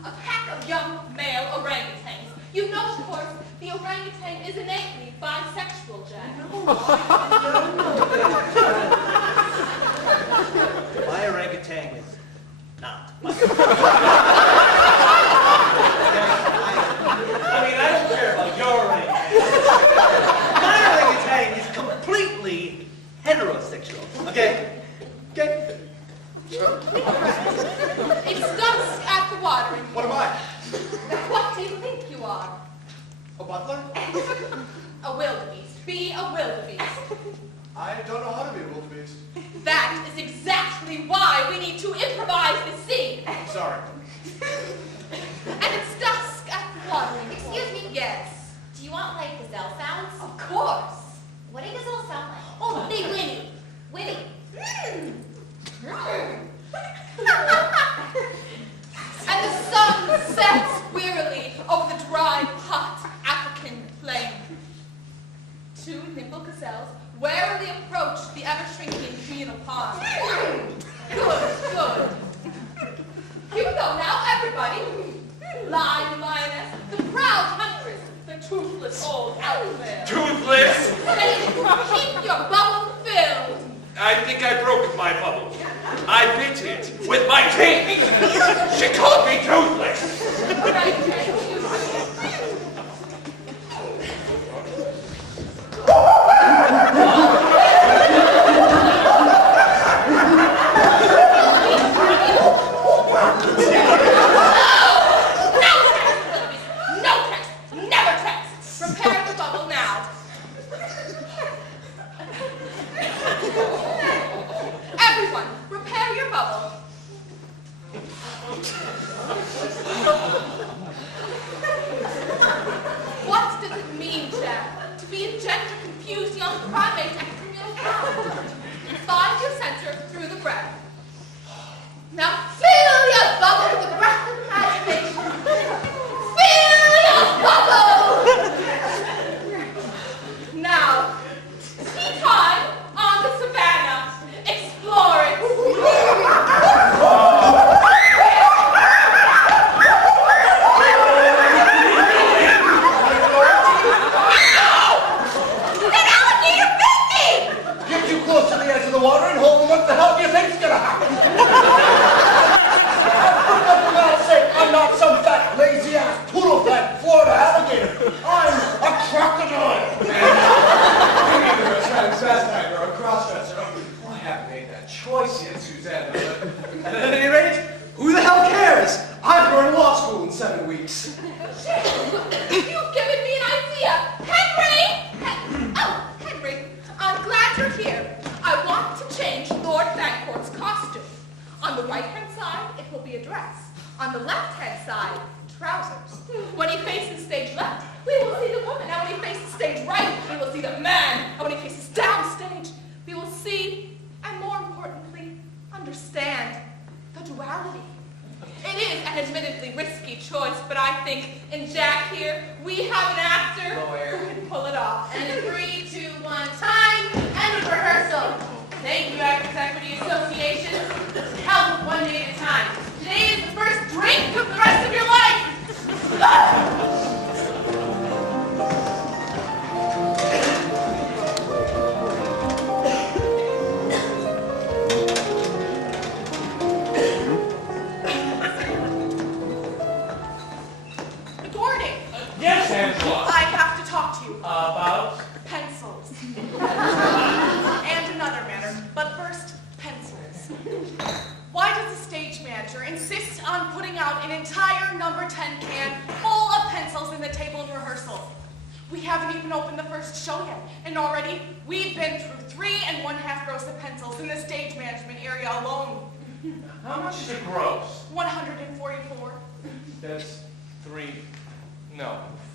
a pack of young male orangutans. You know, of course, the orangutan is innately bisexual, Jack. My orangutan is not. I mean, I don't care about your orangutan. My orangutan is completely heterosexual. Okay? Okay? It's dusk at the watering hole. What am I? What do you think you are? A butler? A wildebeest. Be a wildebeest. I don't know how to be a wildebeest. That is exactly why we need to improvise this scene. I'm sorry. And it's dusk at the watering hole. Excuse me? Yes. Do you want, like, gazelle sounds? Of course. What do gazelles sound like? Oh, they whinny. Whinny. And the sun sets wearily over the dry, hot African plain. Two nimble gazelles warily approach the ever-shrinking communal pond. Good. Here we go now, everybody. Lion, lioness, the proud huntress, the toothless old owlbear. Toothless? Keep your bubble filled. I think I broke my bubble. I bit it with my teeth. She called me toothless. Right, Thank you, Actors Equity Association. Help one day at a time. Today is the first drink of the rest of your life. Gordon, Yes, Angela. I have to talk to you. About? Pencils. And another matter, but first, pencils. Why does the stage manager insist on putting out an entire number 10 can full of pencils in the table in rehearsal? We haven't even opened the first show yet, and already we've been through 3 1/2 rows of pencils in the stage management area alone. How much is it gross? 144. That's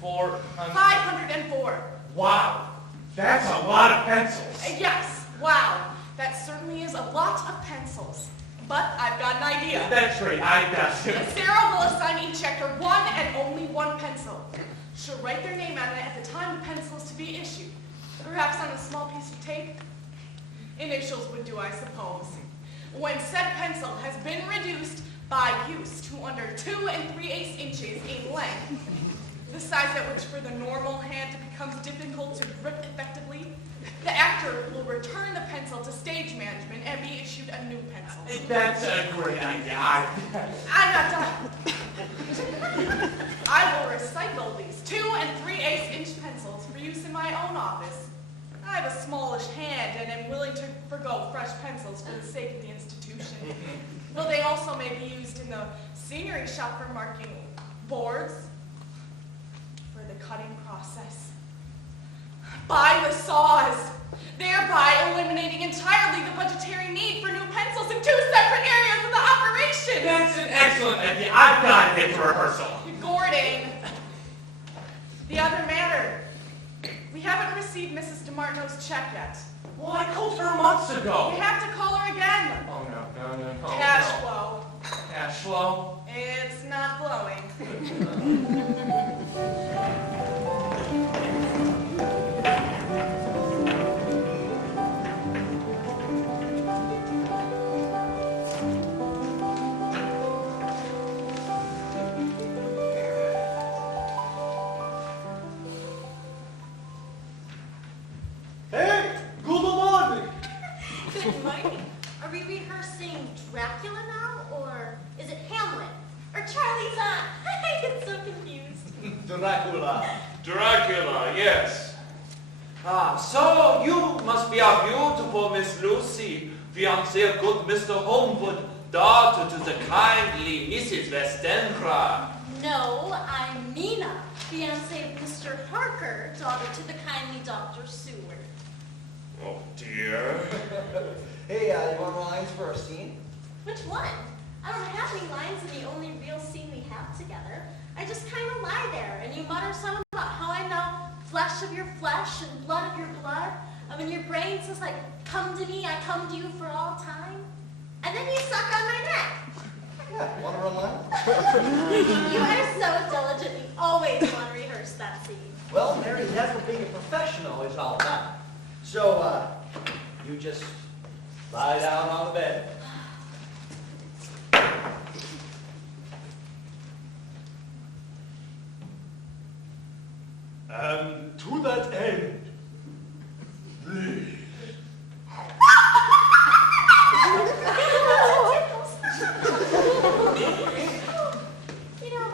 400. 504. Wow, that's a lot of pencils. Yes, wow. That certainly is a lot of pencils. But I've got an idea. That's great, I got you. Sarah will assign each actor one and only one pencil. She'll write their name on it at the time the pencil is to be issued. Perhaps on a small piece of tape. Initials would do, I suppose. When said pencil has been reduced by use to under 2 3/8 inches in length, the size at which for the normal hand it becomes difficult to grip effectively, the actor will return the pencil to stage management and be issued a new pencil. That's a great idea. I'm not done. I will recycle these 2 3/8 inch pencils for use in my own office. I have a smallish hand and am willing to forgo fresh pencils for the sake of the institution. Though they also may be used in the scenery shop for marking boards for the cutting process. Buy the saws, thereby eliminating entirely the budgetary need for new pencils in 2 separate areas of the operation. That's an excellent idea. I've got it for rehearsal. Gordon, the other matter. We haven't received Mrs. DeMartino's check yet. Well, I called her months ago. We have to call her again. Oh, no. Cash no. flow. Cash flow? It's not flowing. Hey, good morning. Good morning. Are we rehearsing Dracula now, or is it Hamlet? Or Charlie's Aunt? I get so confused. Dracula, yes. So you must be our beautiful Miss Lucy, fiancée of good Mr. Homewood, daughter to the kindly Mrs. Westenra. No, I'm Mina, fiancée of Mr. Harker, daughter to the kindly Dr. Seward. Oh dear. Hey, you want more lines for our scene? Which one? I don't have any lines in the only real scene we have together. I just kind of lie there, and you mutter some about how I'm now flesh of your flesh and blood of your blood. I mean, your brain says, like, come to me, I come to you for all time. And then you suck on my neck. Yeah, want to run line? You are so diligent. You always want to rehearse that scene. Well, Mary, that's what being a professional is all about. So, you just lie down on the bed. And to that end, please. You know,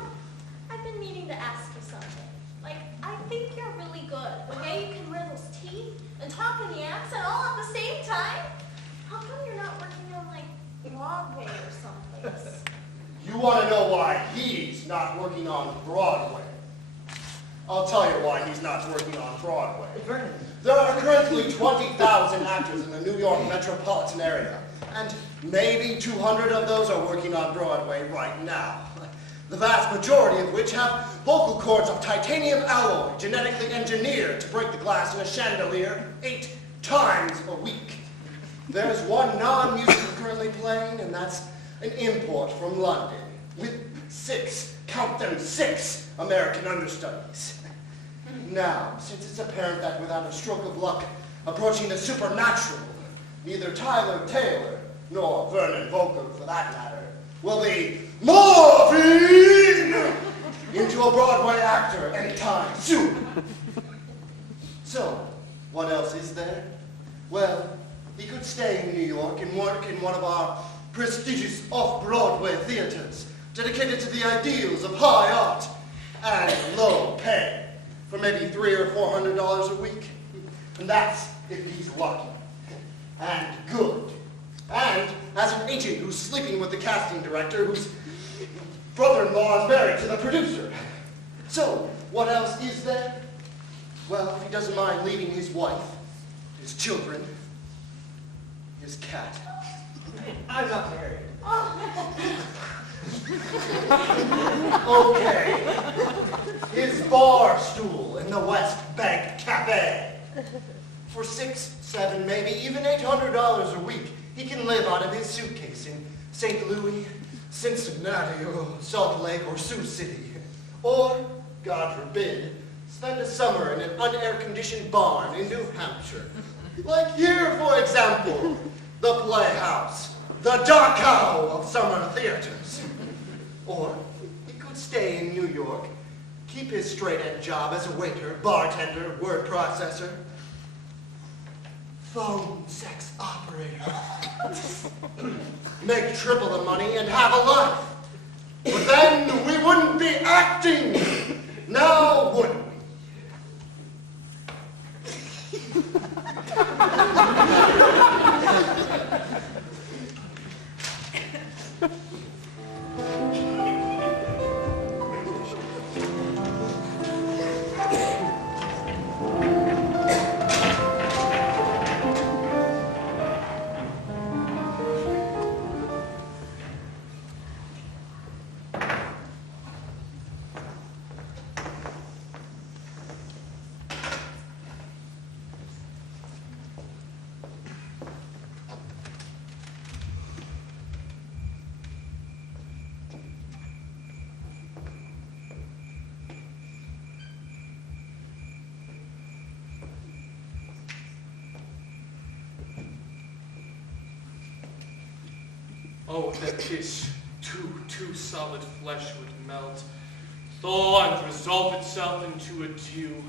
I've been meaning to ask you something. Like, I think you're really good. The way you can wear those teeth and talk in the accent all at the same time. How come you're not working on, like, Broadway or someplace? You want to know why he's not working on Broadway? I'll tell you why he's not working on Broadway. Vernon. There are currently 20,000 actors in the New York metropolitan area, and maybe 200 of those are working on Broadway right now. The vast majority of which have vocal cords of titanium alloy, genetically engineered to break the glass in a chandelier 8 times a week. There's one non-musical currently playing, and that's an import from London, with 6, count them, 6 American understudies. Now, since it's apparent that without a stroke of luck approaching the supernatural, neither Tyler Taylor, nor Vernon Volker for that matter, will be morphing into a Broadway actor anytime soon. So, what else is there? Well, he could stay in New York and work in one of our prestigious off-Broadway theaters, dedicated to the ideals of high art and low pay, for maybe $300 or $400 a week. And that's if he's lucky. And good. And as an agent who's sleeping with the casting director, whose brother-in-law is married to the producer. So, what else is there? Well, if he doesn't mind leaving his wife, his children, his cat. I'm not married. Okay. His bar stool in the West Bank Cafe. For $600, $700, maybe even $800 a week, he can live out of his suitcase in St. Louis, Cincinnati, or Salt Lake, or Sioux City. Or, God forbid, spend a summer in an unair-conditioned barn in New Hampshire. Like here, for example, the Playhouse, the Dachau of summer theaters. Or he could stay in New York, keep his straight-edge job as a waiter, bartender, word processor, phone sex operator. Make triple the money and have a life. But then we wouldn't be acting. Now would we? Oh, that this too solid flesh would melt, thaw and resolve itself into a dew,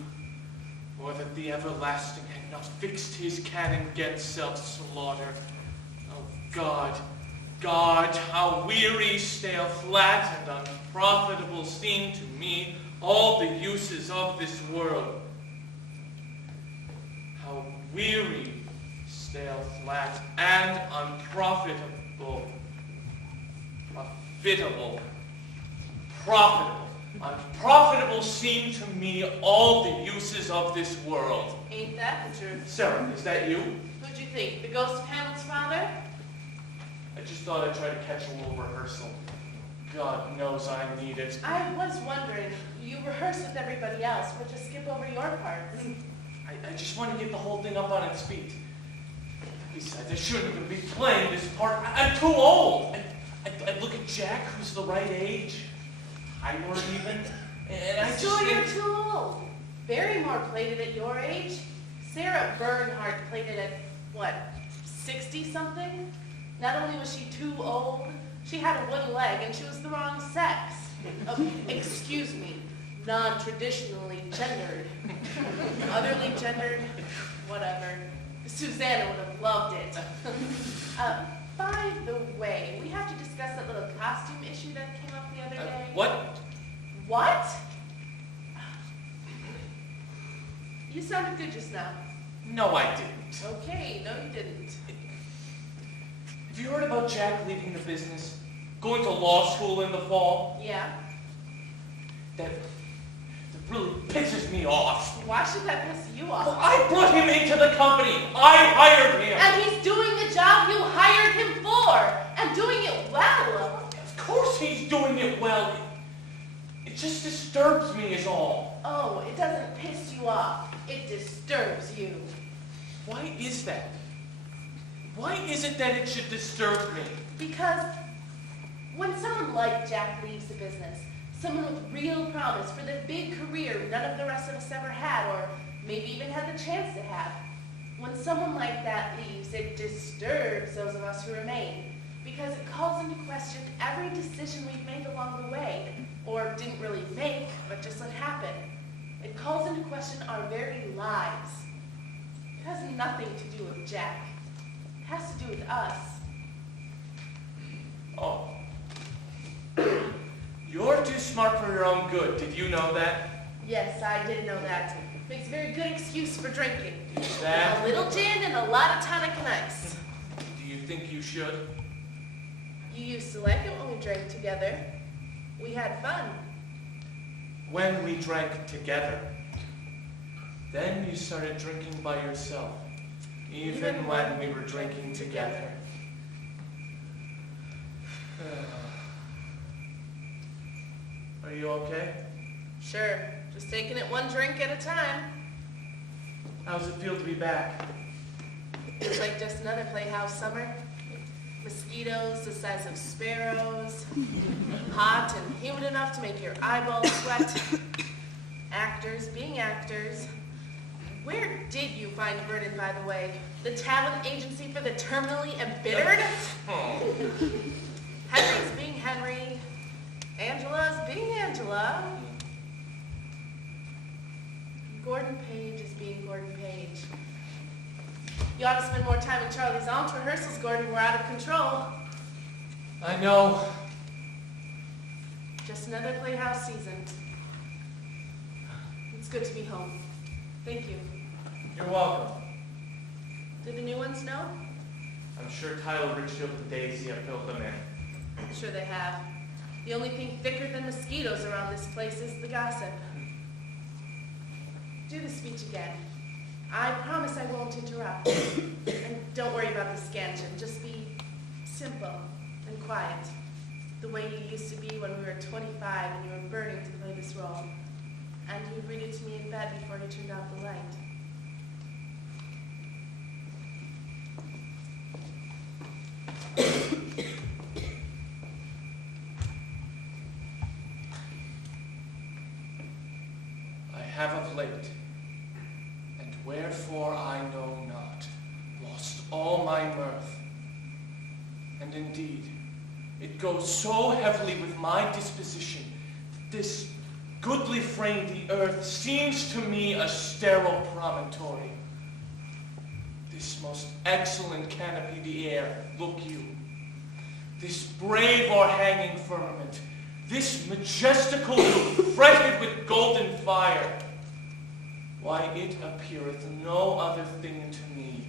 or that the everlasting had not fixed his cannon against self-slaughter. Oh, God, how weary, stale, flat, and unprofitable seem to me all the uses of this world. How weary, stale, flat, and unprofitable. Unprofitable seem to me all the uses of this world. Ain't that the truth? Sarah, is that you? Who'd you think? The ghost of Hamlet's father? I just thought I'd try to catch a little rehearsal. God knows I need it. I was wondering, you rehearse with everybody else, but just skip over your parts. I just want to get the whole thing up on its feet. Besides, I shouldn't even be playing this part. I'm too old. I look at Jack, who's the right age. I weren't even. And I So just you're think, too old. Barrymore played it at your age. Sarah Bernhardt played it at, what, 60-something? Not only was she too old, she had a wooden leg and she was the wrong sex. Oh, excuse me, non-traditionally gendered. Otherly gendered, whatever. Susanna would have loved it. By the way, we have to discuss that little costume issue that came up the other day. what? What? You sounded good just now. No, I didn't. Okay, no you didn't. Have you heard about Jack leaving the business? Going to law school in the fall? Yeah? That really pisses me off. Why should that piss you off? Well, I brought him into the company. I hired him. And he's doing the job you hired him for, and doing it well. Of course he's doing it well. It just disturbs me is all. Oh, it doesn't piss you off. It disturbs you. Why is that? Why is it that it should disturb me? Because when someone like Jack leaves the business, someone with real promise for the big career none of the rest of us ever had, or maybe even had the chance to have, When someone like that leaves, it disturbs those of us who remain, because it calls into question every decision we've made along the way, or didn't really make, but just let happen. It calls into question our very lives. It has nothing to do with Jack. It has to do with us. Oh. You're too smart for your own good. Did you know that? Yes, I did know that. Makes a very good excuse for drinking. That? A little gin and a lot of tonic and ice. Do you think you should? You used to like it when we drank together. We had fun. When we drank together. Then you started drinking by yourself. Even when we were drinking together. Are you okay? Sure. Just taking it one drink at a time. How's it feel to be back? Feels like just another playhouse summer. Mosquitoes the size of sparrows. Hot and humid enough to make your eyeballs sweat. Actors being actors. Where did you find Vernon, by the way? The talent agency for the terminally embittered? Henry's being Henry. Angela's being Angela. Gordon Page is being Gordon Page. You ought to spend more time in Charlie's Aunt's rehearsals, Gordon. We're out of control. I know. Just another playhouse season. It's good to be home. Thank you. You're welcome. Do the new ones know? I'm sure Tyler Richfield and Daisy have filled them in. Sure they have. The only thing thicker than mosquitoes around this place is the gossip. Do the speech again. I promise I won't interrupt. And don't worry about the scansion. Just be simple and quiet. The way you used to be when we were 25 and you were burning to play this role. And you'd read it to me in bed before you turned out the light. I have of late, and wherefore I know not, lost all my mirth. And indeed, it goes so heavily with my disposition that this goodly frame the earth seems to me a sterile promontory. This most excellent canopy the air, look you. This brave o'erhanging firmament, this majestical roof fretted with golden fire. Why, it appeareth no other thing to me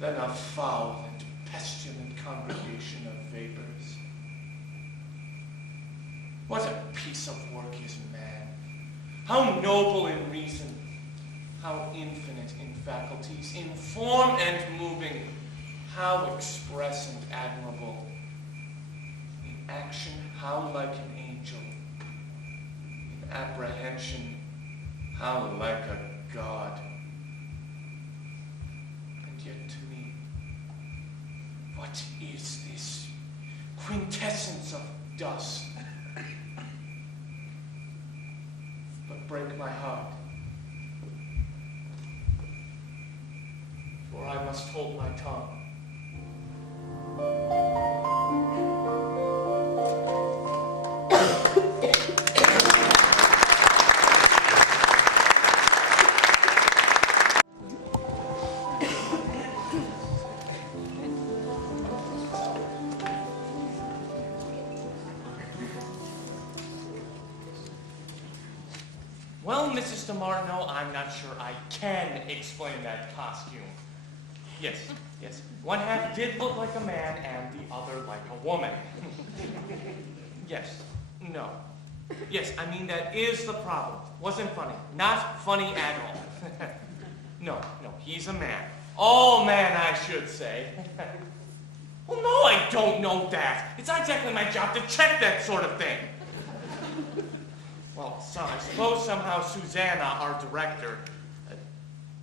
than a foul and pestilent congregation of vapors. What a piece of work is man! How noble in reason, how infinite in faculties, in form and moving, how express and admirable. In action, how like an angel. In apprehension, how like a god. And yet to me, what is this quintessence of dust? But break my heart, for I must hold my tongue. Well, Mrs. DeMartino, I'm not sure I can explain that costume. Yes, yes. One half did look like a man and the other like a woman. Yes, no. Yes, I mean, that is the problem. Wasn't funny. Not funny at all. No, he's a man. All man, I should say. Well, no, I don't know that. It's not exactly my job to check that sort of thing. Well, so I suppose somehow Susanna, our director,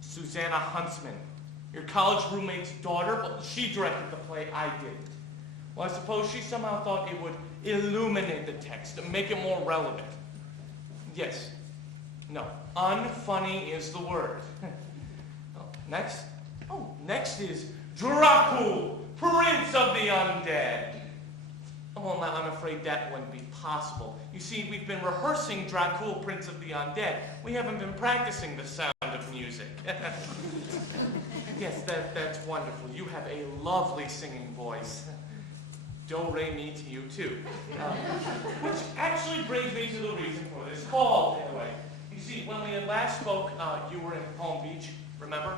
Susanna Huntsman, your college roommate's daughter, well, she directed the play, I didn't. Well, I suppose she somehow thought it would illuminate the text, make it more relevant. Yes. No. Unfunny is the word. Well, next, Oh, next is Dracul, Prince of the Undead. Well, now, I'm afraid that wouldn't be possible. You see, we've been rehearsing Dracul, Prince of the Undead. We haven't been practicing the sound of music. Yes, that's wonderful. You have a lovely singing voice. Do, re, mi to you, too. Which actually brings me to the reason for this call, anyway. You see, when we last spoke, you were in Palm Beach, remember?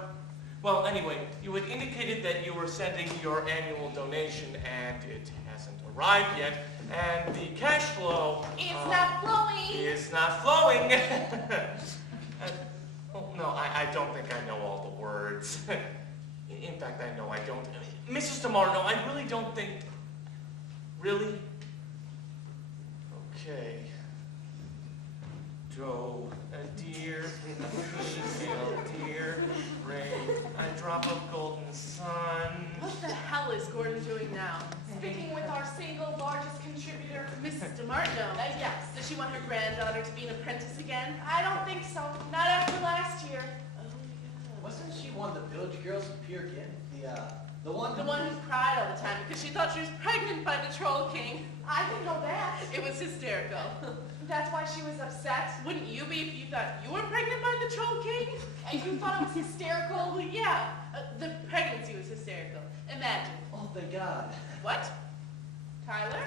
Well, anyway, you had indicated that you were sending your annual donation, and it hasn't arrived yet, and the cash flow... It's not flowing. It's not flowing. Oh, no, I don't think I know all the words. In fact, I know I don't. Mrs. DeMarno, I really don't think... Really? Okay. Do, dear, dear, rain, a drop of golden sun. What the hell is Gordon doing now? Speaking with our single largest contributor, Mrs. DeMartino. Yes. Does she want her granddaughter to be an apprentice again? I don't think so. Not after last year. Oh, yeah. Wasn't she one of the village girls from Peer Gynt? The one The one who cried all the time because she thought she was pregnant by the Troll King. I didn't know that. It was hysterical. That's why she was upset. Wouldn't you be if you thought you were pregnant by the Troll King? And you thought it was hysterical? Well, yeah. The pregnancy was hysterical. Imagine. Oh, thank God. What? Tyler?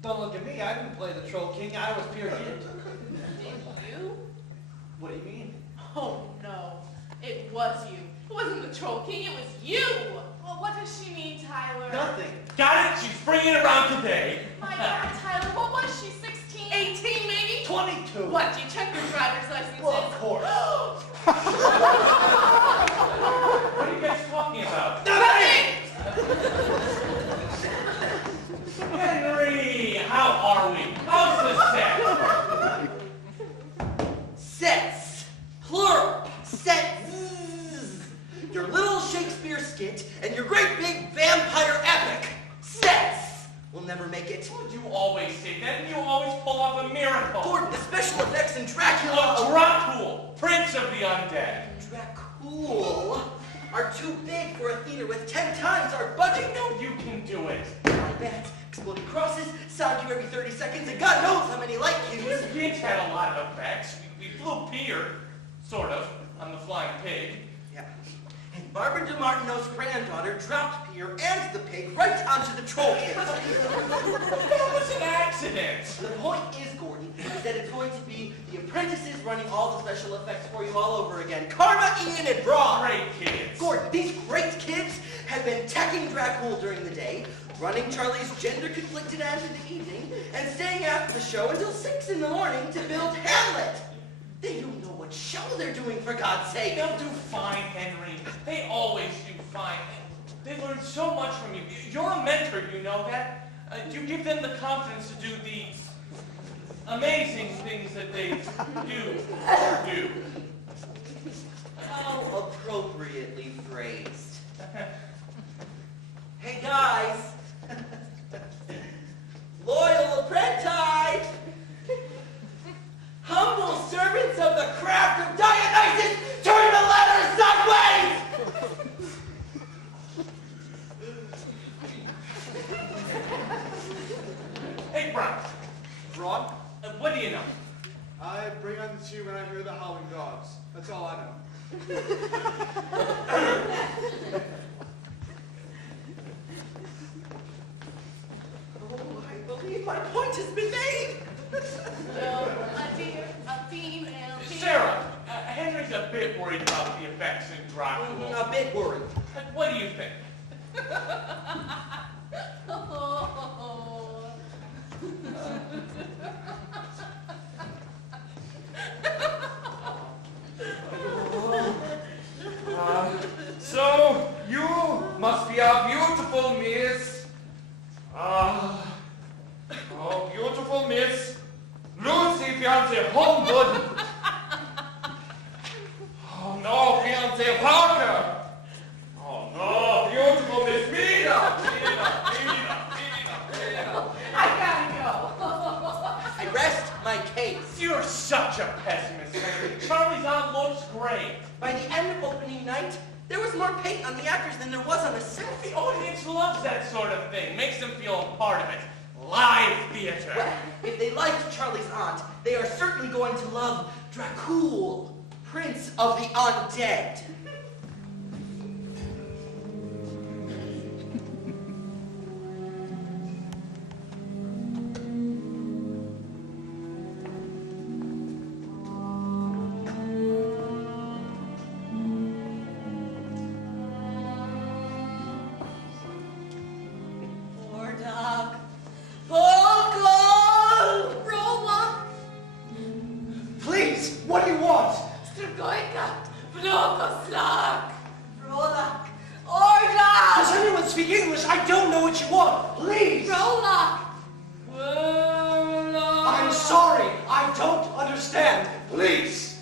Don't look at me. I didn't play the Troll King. I was Peer Gynt. Did you? What do you mean? Oh, no. It was you. It wasn't the Troll King. It was you. Well, what does she mean, Tyler? Nothing. Got it? She's bringing it around today. My God, Tyler, what was she, 16? 18, maybe? 22. What? Do you check your driver's licenses? Well, of course. What are you guys talking about? Nothing! Henry, how are we? How's the set? Sets. Plural. Sets. Your little Shakespeare skit and your great big vampire epic. Sets. Will never make it. You always say that, and you always pull off a miracle. Gordon, the special effects in Dracula... Dracul, Prince of the Undead. Dracul are too big for a theater with 10 times our budget. No, you can do it. I bet. Exploding crosses, sound cue every 30 seconds, and God knows how many light cues. This gig had a lot of effects. We flew Peter, sort of, on the flying pig. Yeah. And Barbara DeMartino's granddaughter dropped Peter and the pig right onto the troll kid. That was an accident. The point is, Gordon, is that it's going to be the apprentices running all the special effects for you all over again. Karma, Ian, and Braun. Great kids. Gordon, these great kids have been teching Dracul during the day, running Charlie's gender-conflicted ads in the evening, and staying after the show until 6 in the morning to build Hamlet. They don't know what show they're doing, for God's sake. They'll do fine, Henry. They always do fine. They learn so much from you. You're a mentor, you know that? You give them the confidence to do the amazing things that they do. How appropriately phrased. Hey, guys. Loyal apprentice. Humble servants of the craft of Dionysus, turn the ladder sideways! Hey, Brown. Ron, What do you know? I bring on the tune when I hear the howling dogs. That's all I know. Oh, I believe my point has been made. Well, a dear, a female. Sarah, Henry's a bit worried about the effects in Dracul. A bit worried. What do you think? So, you must be our beautiful Miss... oh, beautiful Miss Lucy, fiancée Homewood. Oh, no, fiancée Parker. Oh, no, beautiful Miss Mina. I gotta go. I rest my case. You're such a pessimist, Henry. Charlie's on looks great. By the end of opening night, There was more paint on the actors than there was on the set. The audience loves that sort of thing. Makes them feel a part of it. Live theater. Well, if they liked Charlie's aunt, they are certainly going to love Dracul, Prince of the Undead. Please, what do you want? Does anyone speak English? I don't know what you want. Please. I'm sorry. I don't understand. Please.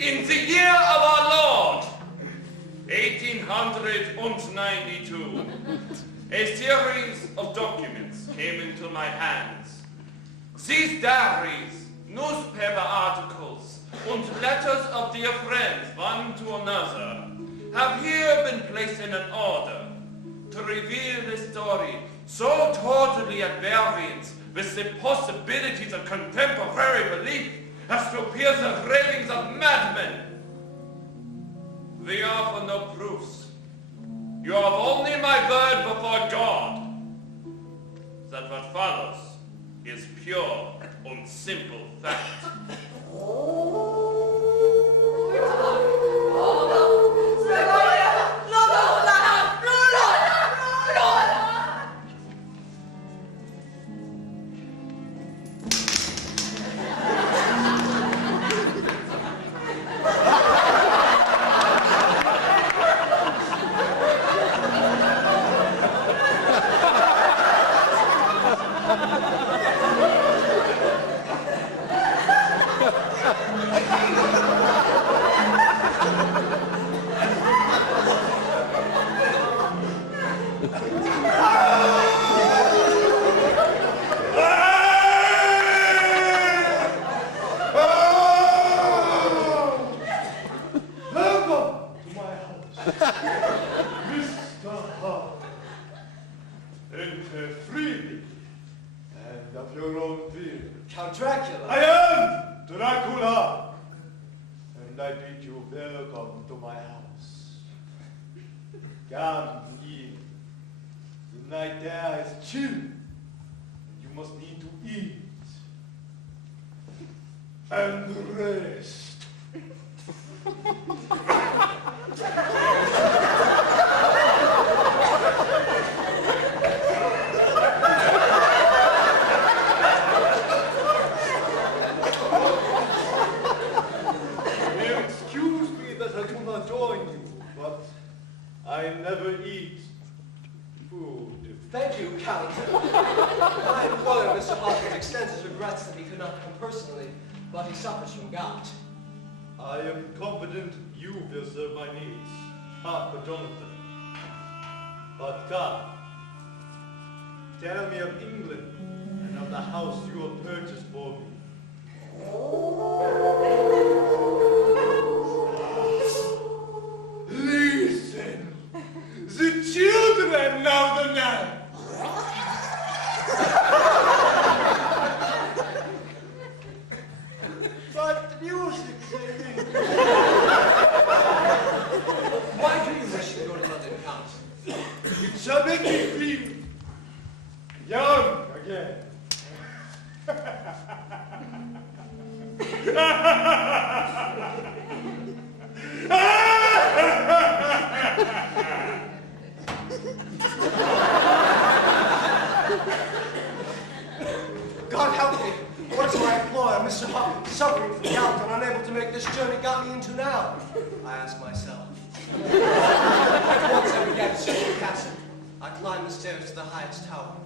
In the year of our Lord, 1892, a series of documents came into my hands. These diaries, newspaper articles, and letters of dear friends, one to another, have here been placed in an order to reveal a story so totally at variance with the possibilities of contemporary belief as to pierce the ravings of madmen. We offer no proofs. You have only my word before God that what follows is pure and simple fact. Enter freely, and of your own will. Count Dracula. I am Dracula, and I bid you welcome to my house. Come in. The night air is chill, and you must need to eat and rest. Excuse me that I do not join you, but I never eat food. Thank you, Count. My employer, Mr. Hawkins, extends his regrets that he could not come personally, but he suffers from gout. I am confident you will serve my needs, Harper Jonathan. But come, tell me of England and of the house you have purchased for me. Listen, the children of the night. But the music singing. Why do you wish to go to London, Count? It shall make me feel young again. God help me. What is my employer, Mr. Hawkins, suffering from gout and unable to make this journey got me into now? I ask myself. At once I began to search the castle. I climbed the stairs to the highest tower.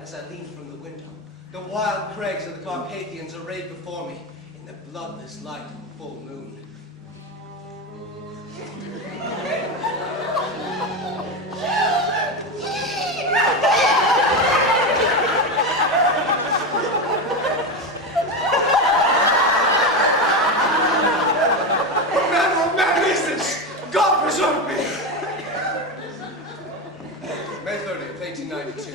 As I leaned from the window, the wild crags of the Carpathians arrayed before me in the bloodless light of a full moon. What man is this? God preserve me! May 30th, 1892.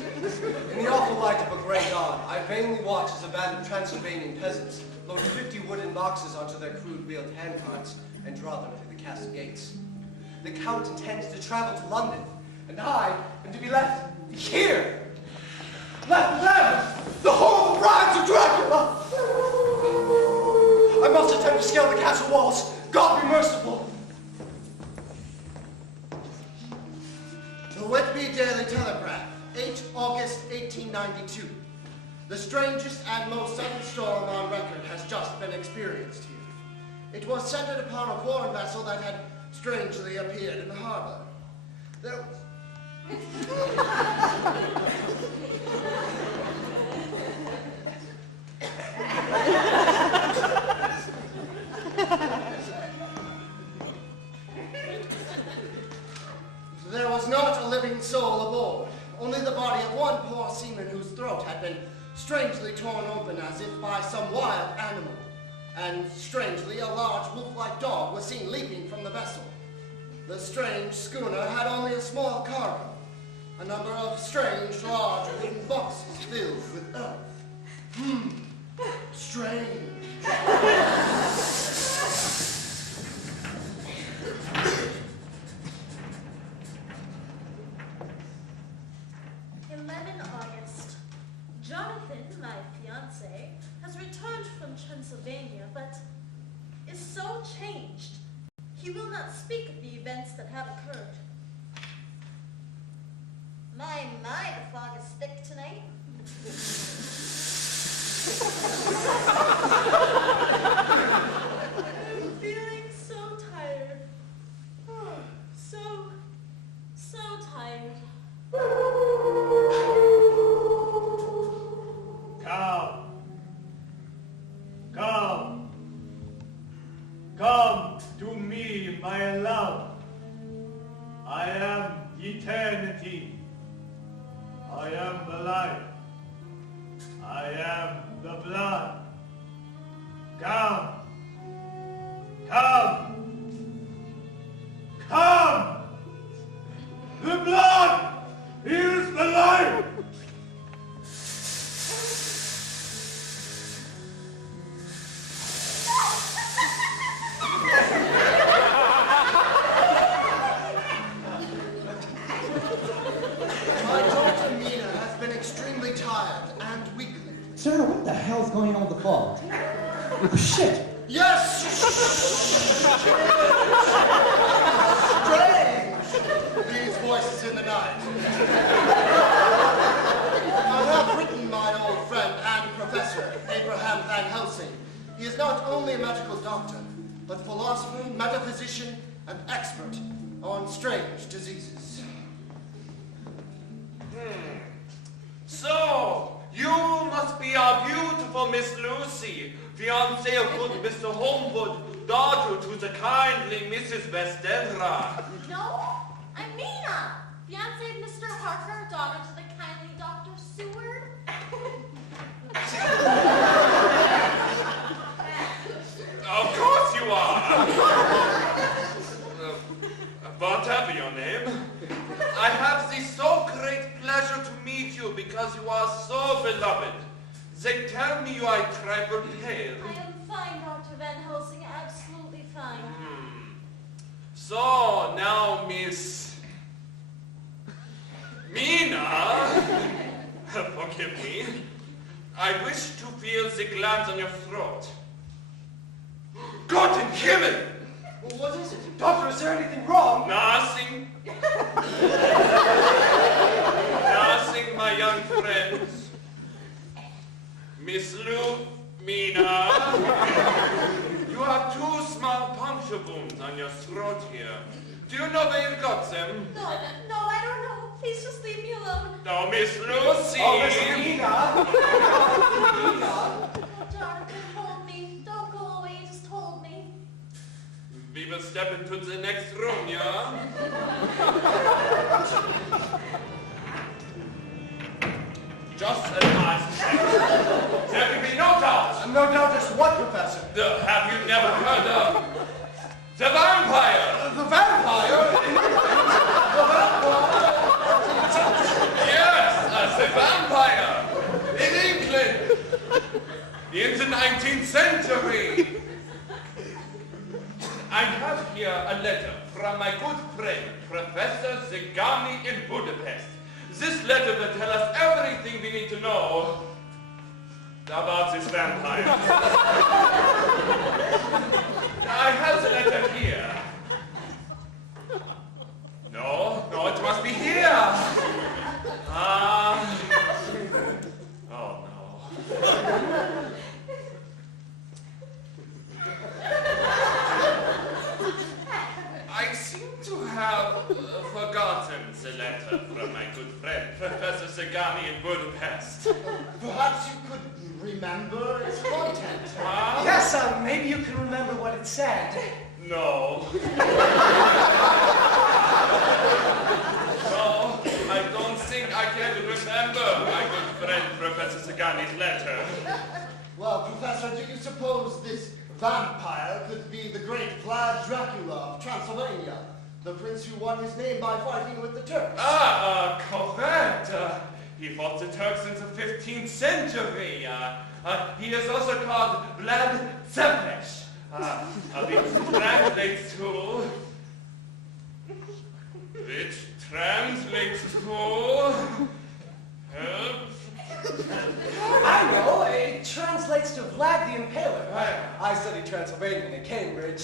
In the awful light of a grey dawn, I vainly watch as a band of Transylvanian peasants load 50 wooden boxes onto their crude wheeled handcarts and draw them through the castle gates. The Count intends to travel to London, and I am to be left here. Left them, the horrible brides of Dracula! I must attempt to scale the castle walls. God be merciful. The Whitby Daily Telegraph, 8 August 1892. The strangest and most sudden storm on record has just been experienced here. It was centered upon a foreign vessel that had strangely appeared in the harbor. There was... There was not a living soul aboard, only the body of one poor seaman whose throat had been strangely torn open as if by some wild animal. And strangely, a large wolf-like dog was seen leaping from the vessel. The strange schooner had only a small cargo, a number of strange, large wooden boxes filled with earth. Strange. 11 August. Jonathan, my fiancé, has returned from Transylvania, but is so changed. He will not speak of the events that have occurred. My, the fog is thick tonight. I'm feeling so tired. Oh, so tired. Come to me, my love. I am eternity. I am the life. I am the blood. Come. The blood is the life. My daughter Mina has been extremely tired and weakly. Sarah, what the hell's going on with the fog? Oh, shit! Yes! Strange! These voices in the night. I have written my old friend and professor, Abraham Van Helsing. He is not only a medical doctor, but philosopher, metaphysician, and expert on strange diseases. So, you must be our beautiful Miss Lucy, fiancée of good Mr. Holmwood, daughter to the kindly Mrs. Westenra. No, I'm Mina, fiancée of Mr. Harker, daughter to the kindly Dr. Seward. Of course you are. Whatever your name, I have the so great pleasure to meet you because you are so beloved. They tell me you are a trifle pale. I am fine, Dr. Van Helsing, absolutely fine. So, now, Miss Mina, forgive me, I wish to feel the glands on your throat. Gott in Himmel! Well, what is it? Doctor, is there anything wrong? Nothing. Nothing, my young friends. Miss Mina, you have 2 small puncture wounds on your throat here. Do you know where you got them? No, I don't know. Please just leave me alone. No, Miss Lucy. Oh, Miss Mina. Oh, Jonathan, hold me. Don't go away, just hold me. We will step into the the next room, yeah? Just a nice check. There can be no doubt. No doubt as to what, Professor? Have you never heard of the vampire? The vampire? Yes, the vampire in England in the 19th century. I have here a letter from my good friend, Professor Zegani in Budapest. This letter will tell us everything we need to know about this vampire. I have the letter here. No, it must be here. Oh no. I seem to have forgotten the letter from my good friend, Professor Zegani in Budapest. Perhaps you could remember its content. Yes, maybe you can remember what it said. No. No, I don't think I can remember my good friend, Professor Zegani's letter. Well, Professor, do you suppose this vampire could be the great Vlad Dracula of Transylvania, the prince who won his name by fighting with the Turks? Correct. He fought the Turks in the 15th century. He is also called Vlad Tepes, which translates to help. I know, it translates to Vlad the Impaler. I studied Transylvanian at Cambridge.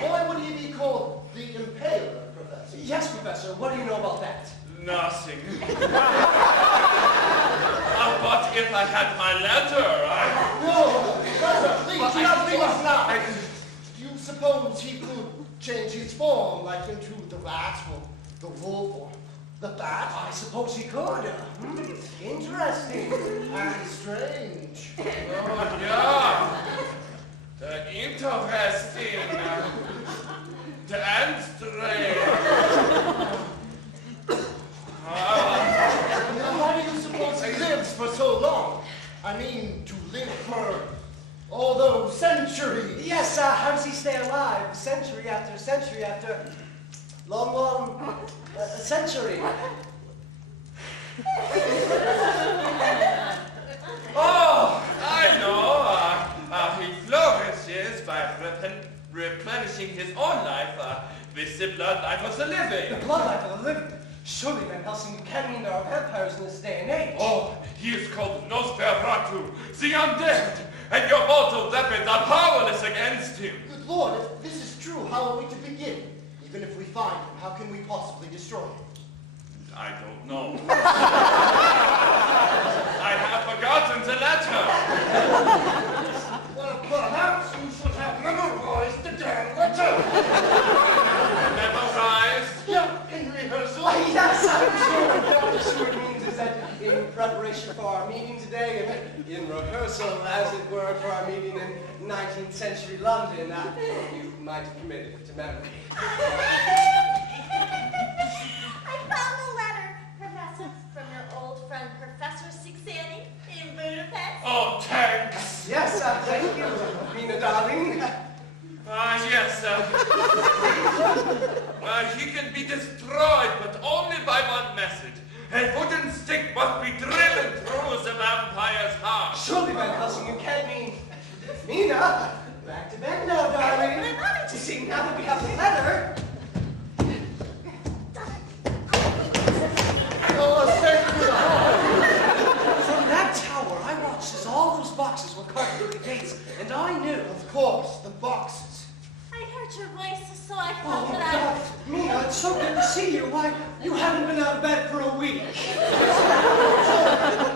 Why would he be called the Impaler, Professor? Yes, Professor, what do you know about that? Nothing. But if I had my letter, No, Professor, please, do not leave us now. Do you suppose he could change his form, like into the rat, or the wolf, or the bat? I suppose he could. Interesting. And strange. oh yeah, interesting, and strange. Why do you suppose he lives for so long? I mean, to live for all those centuries. Yes, how does he stay alive century after century after long century? Oh, I know. He flourishes by replenishing his own life with the blood life of the living. The blood life of the living. Surely, Van Helsing, you can't mean there are vampires in this day and age. Oh, he is called Nosferatu, the undead, and your mortal weapons are powerless against him. Good Lord, if this is true, how are we to begin? Even if we find him, how can we possibly destroy him? I don't know. I have forgotten the letter. Well, perhaps you should have memorized the damn letter. Memorized? Yeah, in rehearsal. Yes, I'm sure what Dr. Seward means is that in preparation for our meeting today, and in rehearsal, as it were, for our meeting in 19th century London, you might have committed it to memory. I found the letter, Professor, from your old friend, Professor Sixani in Budapest. Oh, thanks. Yes, thank you, Mina darling. Yes. He can be destroyed, but only by one message. A wooden stick must be driven through the vampire's heart. Surely, Van Helsing, you can't mean Mina. Back to bed now, darling. You see, now that we have the letter. From that tower, I watched as all those boxes were carted through the gates, and I knew. Of course, the boxes. I heard your voice, so I thought Oh, that God. Mina, it's so good to see you. Why, you haven't been out of bed for a week.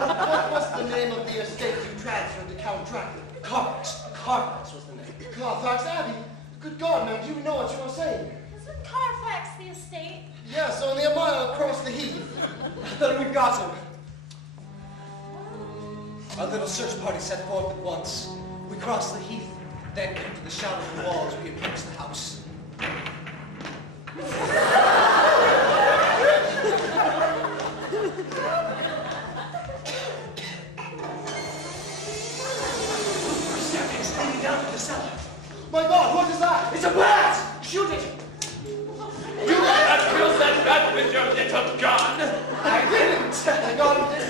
What was the name of the estate you transferred to Count Dracula? Carfax was the name. Carfax Abbey. Good God, man, do you know what you are saying? Isn't Carfax the estate? Yes, only a mile across the heath. Then we've got him. Our little search party set forth at once. We crossed the heath, then came to the shadow of the walls. We approached the house. down to the cellar. My God, what is that? It's a bat! Shoot it! You cannot kill that bat with your little gun! I didn't! I got it.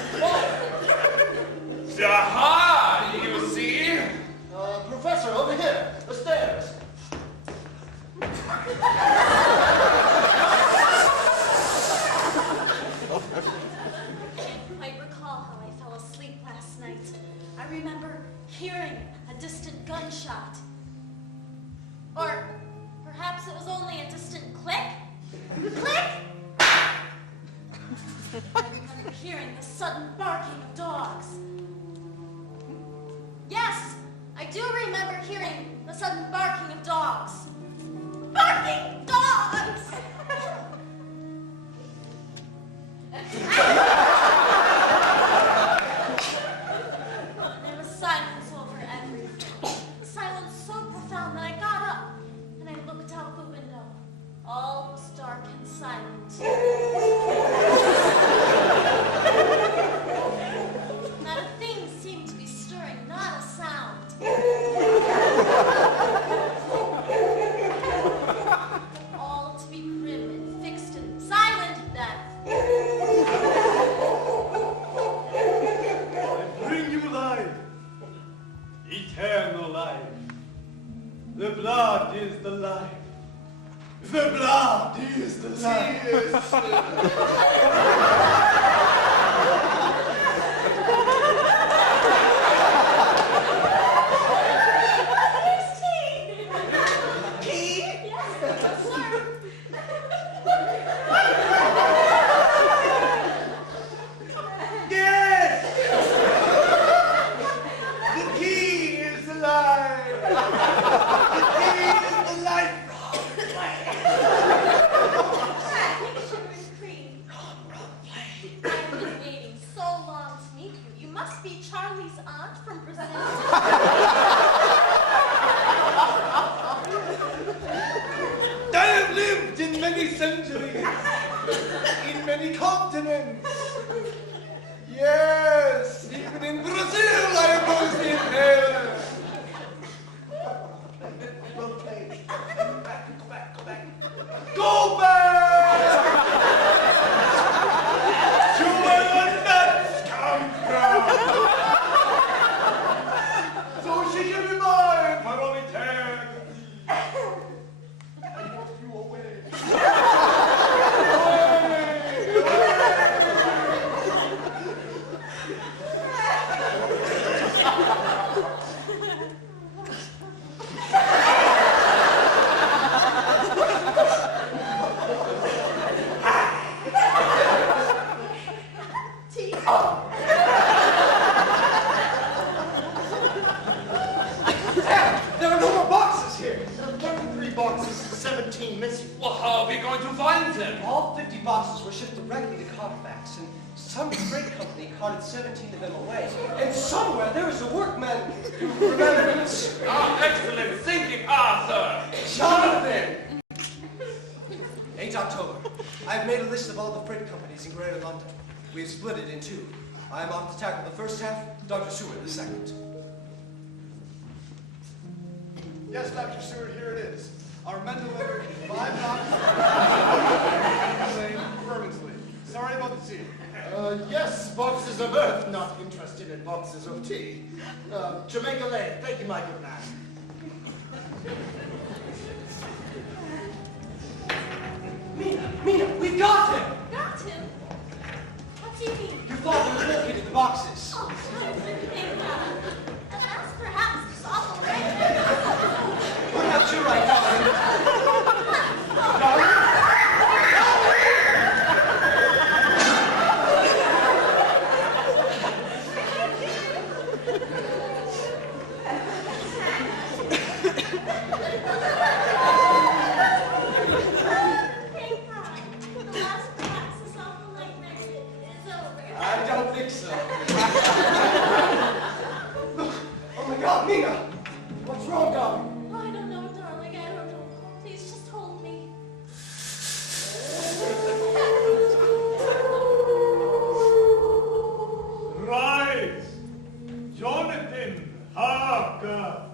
Aha! You see? Professor, over here. The stairs. I recall how I fell asleep last night. I remember hearing a distant gunshot. Or perhaps it was only a distant click? Click! I remember hearing the sudden barking of dogs. Yes, I do remember hearing the sudden barking of dogs. Barking dogs! There was silence over everything. Silence so profound that I got up and I looked out the window. All was dark and silent. Not a thing seemed to be stirring, not a sound. All to be grim and fixed and silent death. I bring you life, eternal life. The blood is the life. The blood is the life. Here's tea! Tea? Yes, sir. Yes! The key is the life. The key is the life. Sugar and cream. I've been waiting so long to meet you. You must be Charlie's aunt from Brazil. I have lived in many centuries, in many continents. Yes, even in Brazil I was in hell. Well played. Go back. Go back to where the nuts come from. So she can be mine for all eternity. I want you away. Tea. There are no more boxes here. 33 boxes, 17 missing. Well, how are we going to find them? All 50 boxes were shipped directly to Carfax, and some freight company carted 17 of them away. And somewhere there is a workman who remembers. Ah, excellent thinking, Arthur! Jonathan! 8 October. I have made a list of all the freight companies in Greater London. We have split it in two. I am off to tackle the first half, Dr. Seward the second. Yes, Dr. Seward, here it is. Our men delivered 5 boxes of Bermondsey. Sorry about the tea. Yes, boxes of earth, not interested in boxes of tea. Jamaica Lane, thank you, my good man. Mina, we got him! Got him? What do you mean? Your father has located the boxes. Oh, I didn't think that. And that's perhaps just awful right Perhaps you're right, darling. Darling? Thank God. The last perhaps this awful nightmare is over. I don't think so. Oh my God, Mina! What's wrong, darling? Oh, I don't know, darling. I don't know. Please just hold me. Rise! Jonathan, Harker!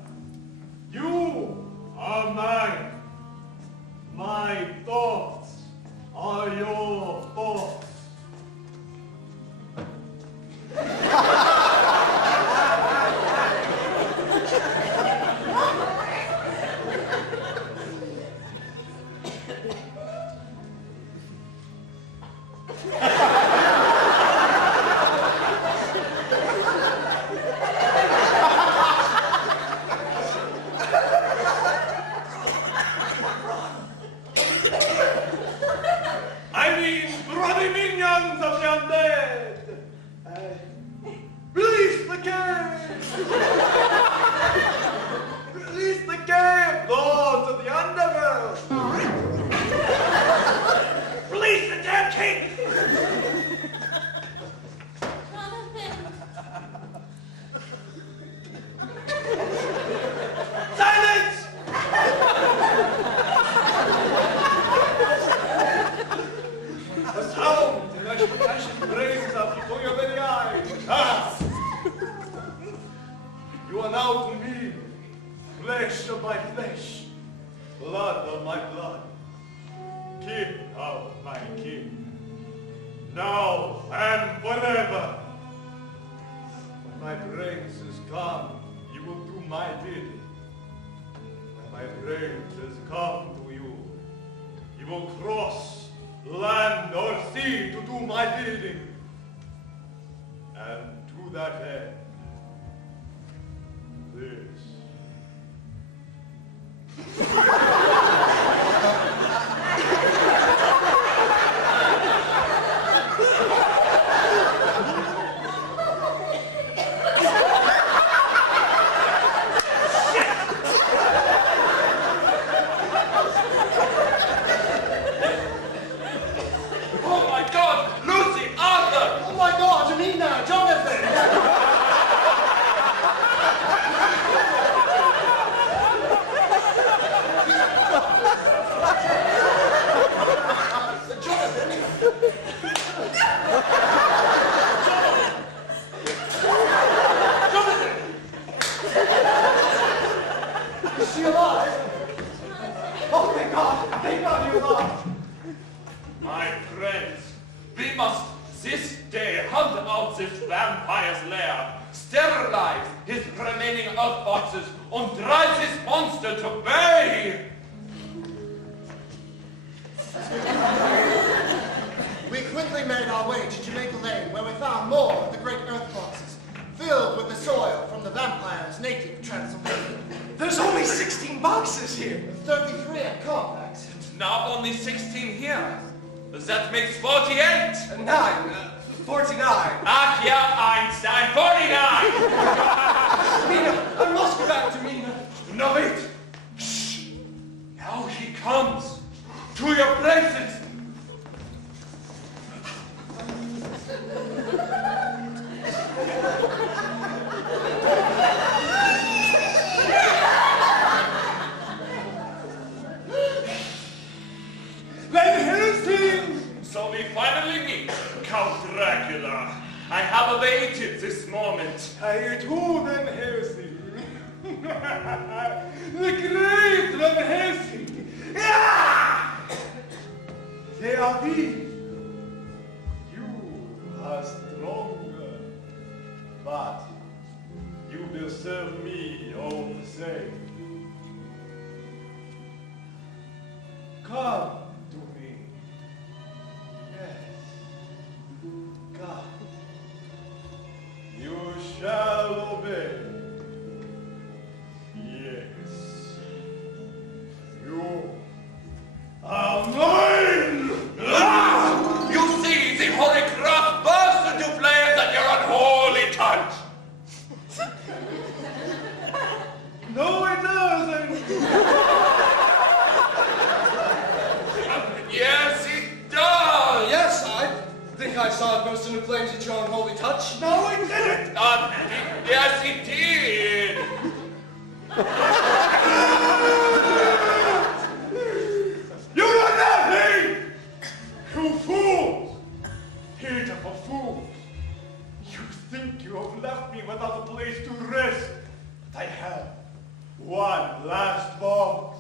cave! Release the cave! Go to the underworld! Release the damn cave! Silence! The sound that your passion brings up before your very eyes. Ah! You are now to me, flesh of my flesh, blood of my blood, kin of my kin, now and forever. When my braces come, you will do my bidding. When my braces come to you, you will cross land or sea to do my bidding. And to that end, this. Oh my God! Lucy! Arthur! Oh my God, Janina, Jonathan! Is she alive? Oh, thank God you're alive. My friends, we must this day hunt out this vampire's lair, sterilize his remaining outboxes, and drive this monster to bay! We quickly made our way to Jamaica Lane, where we found more of the great earth boxes, filled with the soil from the vampire's native Transylvania. There's only 16 boxes here. 33 at Carfax. Now only 16 here. That makes 48! 49. Ach ja, Einstein, 49! Mina, I must go back to Mina. No, wait! Shh! Now he comes! To your places! So we finally meet, Count Dracula. I have awaited this moment. I too Van Helsing. The great Van Helsing. Ah! They are weak. You are stronger. But you will serve me all the same. Come to me. Yes. Come. You shall obey. Yes. You are mine! Ah! You see the holy cross burst into flames at your unholy touch! No, it doesn't! Yes, it does! Yes, I think I saw it burst into flames at your unholy touch. No, it didn't! Yes, it did! You know nothing! You fools! Pitiful fools! You think you have left me without a place to rest. But I have one last box.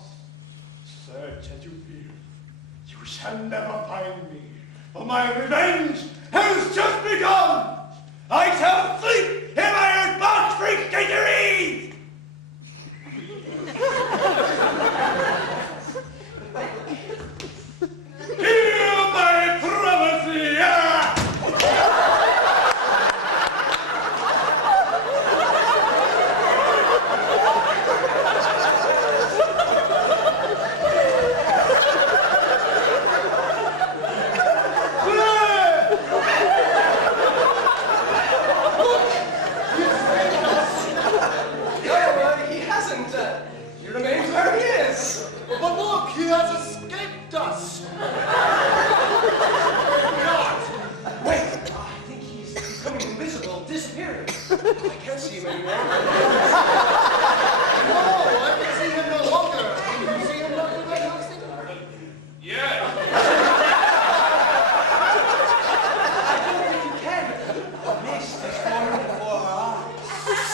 Search as you will. You shall never find me. For my revenge has just begun! I shall sleep in my earthbound freak-skateries! Hear my prophecy! His But look, he has escaped us. Not! Wait! I think he's becoming invisible, disappearing. I can't see him anymore. No, I can see him no longer. Can you see him, Dr. Van Helsing? Yeah. I don't think you can. The mist is forming before our eyes.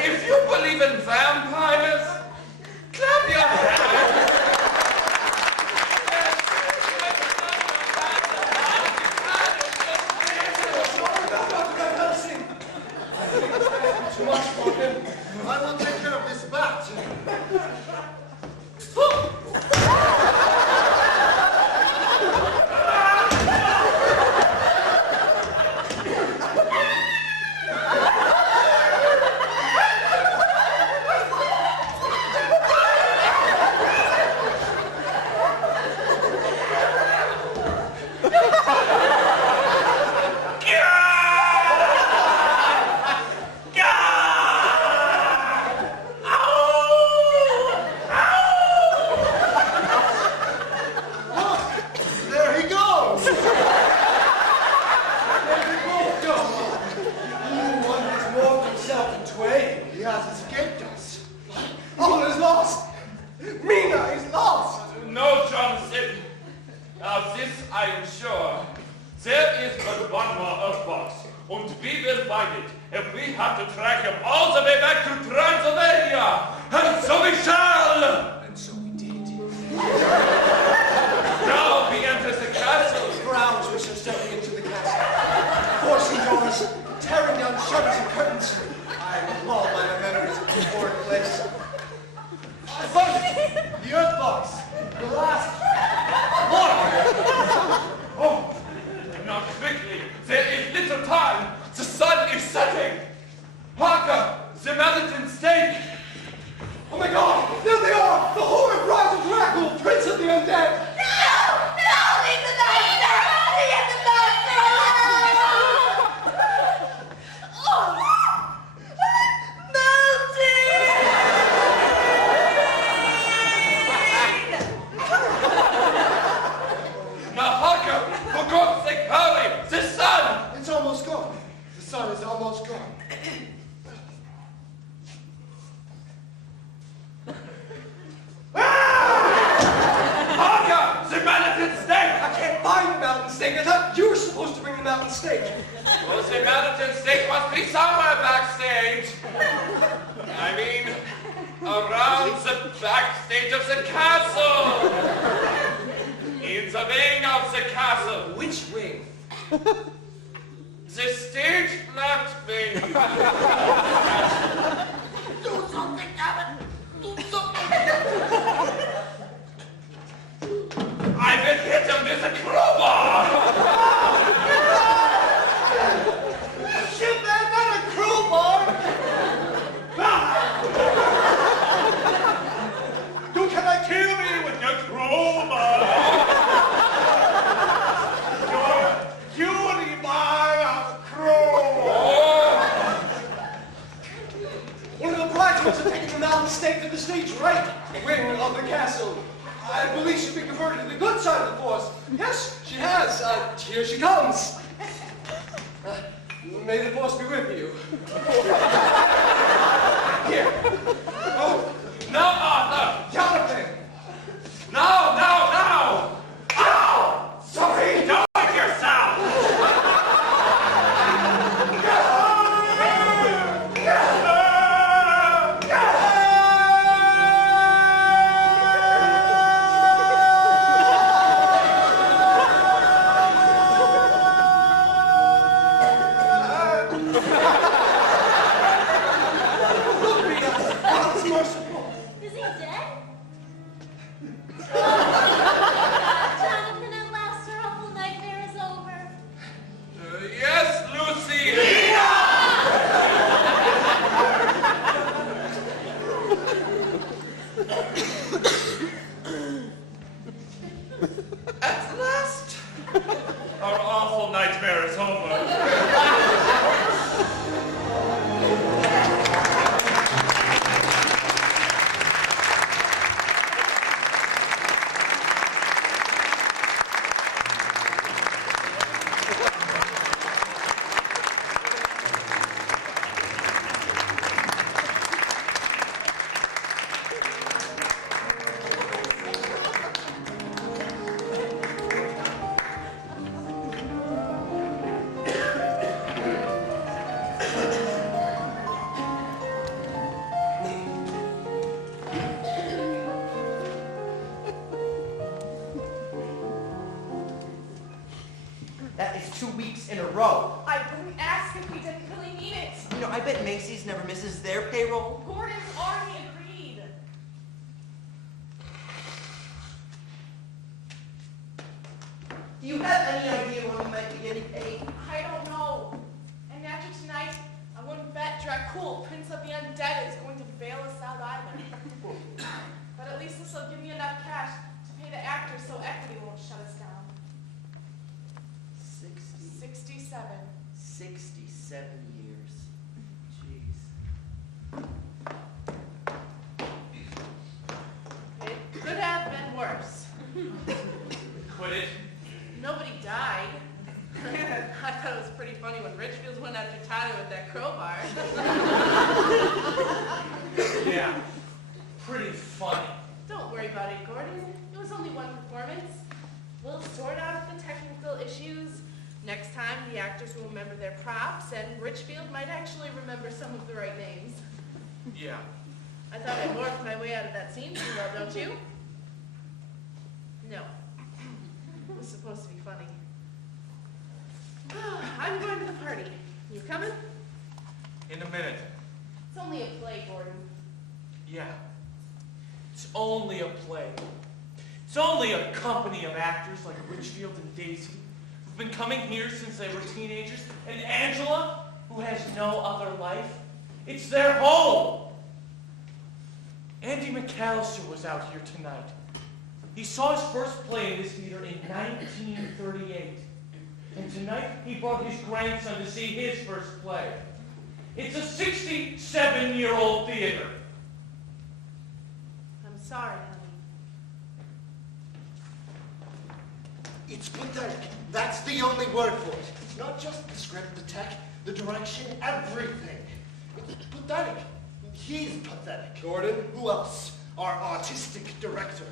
If you believe in vampires, clap your hands. Dr. Van Helsing! I think it's going to be too much for him. I will take care of this bat. Look, there he goes. Where did both go? One has morphed himself in twain. He has escaped us. All is lost! Mina is lost! No, Johnson. Of this I am sure. There is but one more Earthbox, and we will find it if we have to track him all the way back to Transylvania. And so we shall! And so we did. Now we enter the castle. Grounds we shall stepping into the castle. Forcing doors, tearing down shutters and curtains. I am appalled by my memories of this horrid place. I found it! The Earthbox! The last one! Oh, now quickly. There is little time. The sun is setting. Parker, the Meliton stake. Oh my god! There they are! The horrid rise of Dracul, Prince of the Undead! No! No! Leave the monster! Leave the monster alone! Oh! Now, Parker, for God's sake, hurry. The sun. It's almost gone. The sun is almost gone. Parker, the Meliton stake. I can't find the mountain snake. I thought you were supposed to bring the mountain snake. Well, the Meliton stake must be somewhere backstage. I mean, around the backstage of the castle. In the wing of the castle. Which wing? The stage left wing. Do something, Gavin! Do something! I will hit him with a crowbar. Shit, man, not a crowbar! You cannot kill me with your crowbar. Your cutie bar of crowbar. One of the bridesmaids have taken the mountain snake to the stage right wing of the castle. I believe she's been converted to the good side of the force. Yes, she has. Here she comes. May the force be with you. Here. Oh, Now, Arthur. Jonathan. Now. Ow! Sorry. Do it yourself. Look, Mina. God is merciful. Is he dead? At last, our awful nightmare is over. That is 2 weeks in a row. I wouldn't ask if we didn't really mean it. You know, I bet Macy's never misses their payroll. Gordon's already agreed. Do you have any idea when we might be getting paid? I don't know. And after tonight, I wouldn't bet Dracul, Prince of the Undead, is going to bail us out either. But at least this will give me enough cash to pay the actors so equity won't shut us down. 67. 67 years. Jeez. It could have been worse. Quit it. Nobody died. I thought it was pretty funny when Richfield went after Tyler with that crowbar. Yeah, pretty funny. Don't worry about it, Gordon. It was only one performance. We'll sort out the technical issues. Next time, the actors will remember their props, and Richfield might actually remember some of the right names. Yeah. I thought I morphed my way out of that scene pretty well, don't you? No. It was supposed to be funny. I'm going to the party. You coming? In a minute. It's only a play, Gordon. Yeah. It's only a play. It's only a company of actors like Richfield and Daisy, who've been coming here since they were teenagers, and Angela, who has no other life. It's their home. Andy McAllister was out here tonight. He saw his first play in this theater in 1938. And tonight he brought his grandson to see his first play. It's a 67-year-old theater. I'm sorry, honey. It's pathetic. That's the only word for it. It's not just the script, the tech, the direction, everything. It's pathetic. He's pathetic. Gordon? Who else? Our artistic director.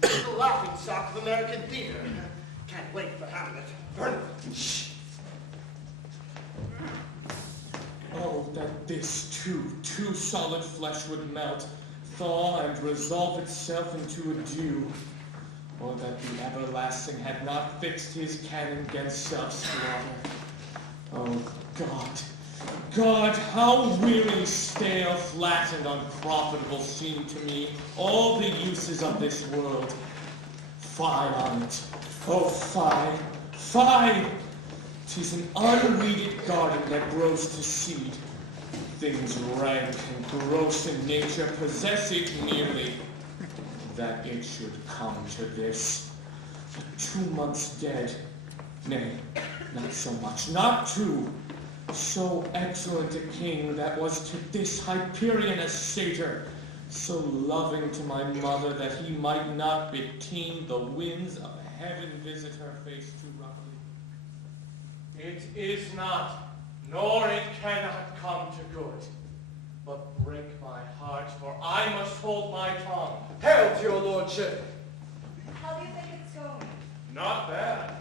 The Laughingstock of American theater. Can't wait for Hamlet. Vernon. Shh. Oh, that this too solid flesh would melt, thaw, and resolve itself into a dew. Or that the everlasting had not fixed his cannon against self-slaughter. Oh, God, how weary, stale, flat, and unprofitable seem to me all the uses of this world. Fie on it. Oh, fie. 'Tis an unweeded garden that grows to seed. Things rank and gross in nature possess it nearly. That it should come to this. But 2 months dead. Nay, not so much, not 2. So excellent a king that was to this Hyperion a satyr, so loving to my mother that he might not beteem the winds of heaven visit her face too roughly. It is not, nor it cannot come to good. But break my heart, for I must hold my tongue. Hail to your lordship. How do you think it's going? Not bad.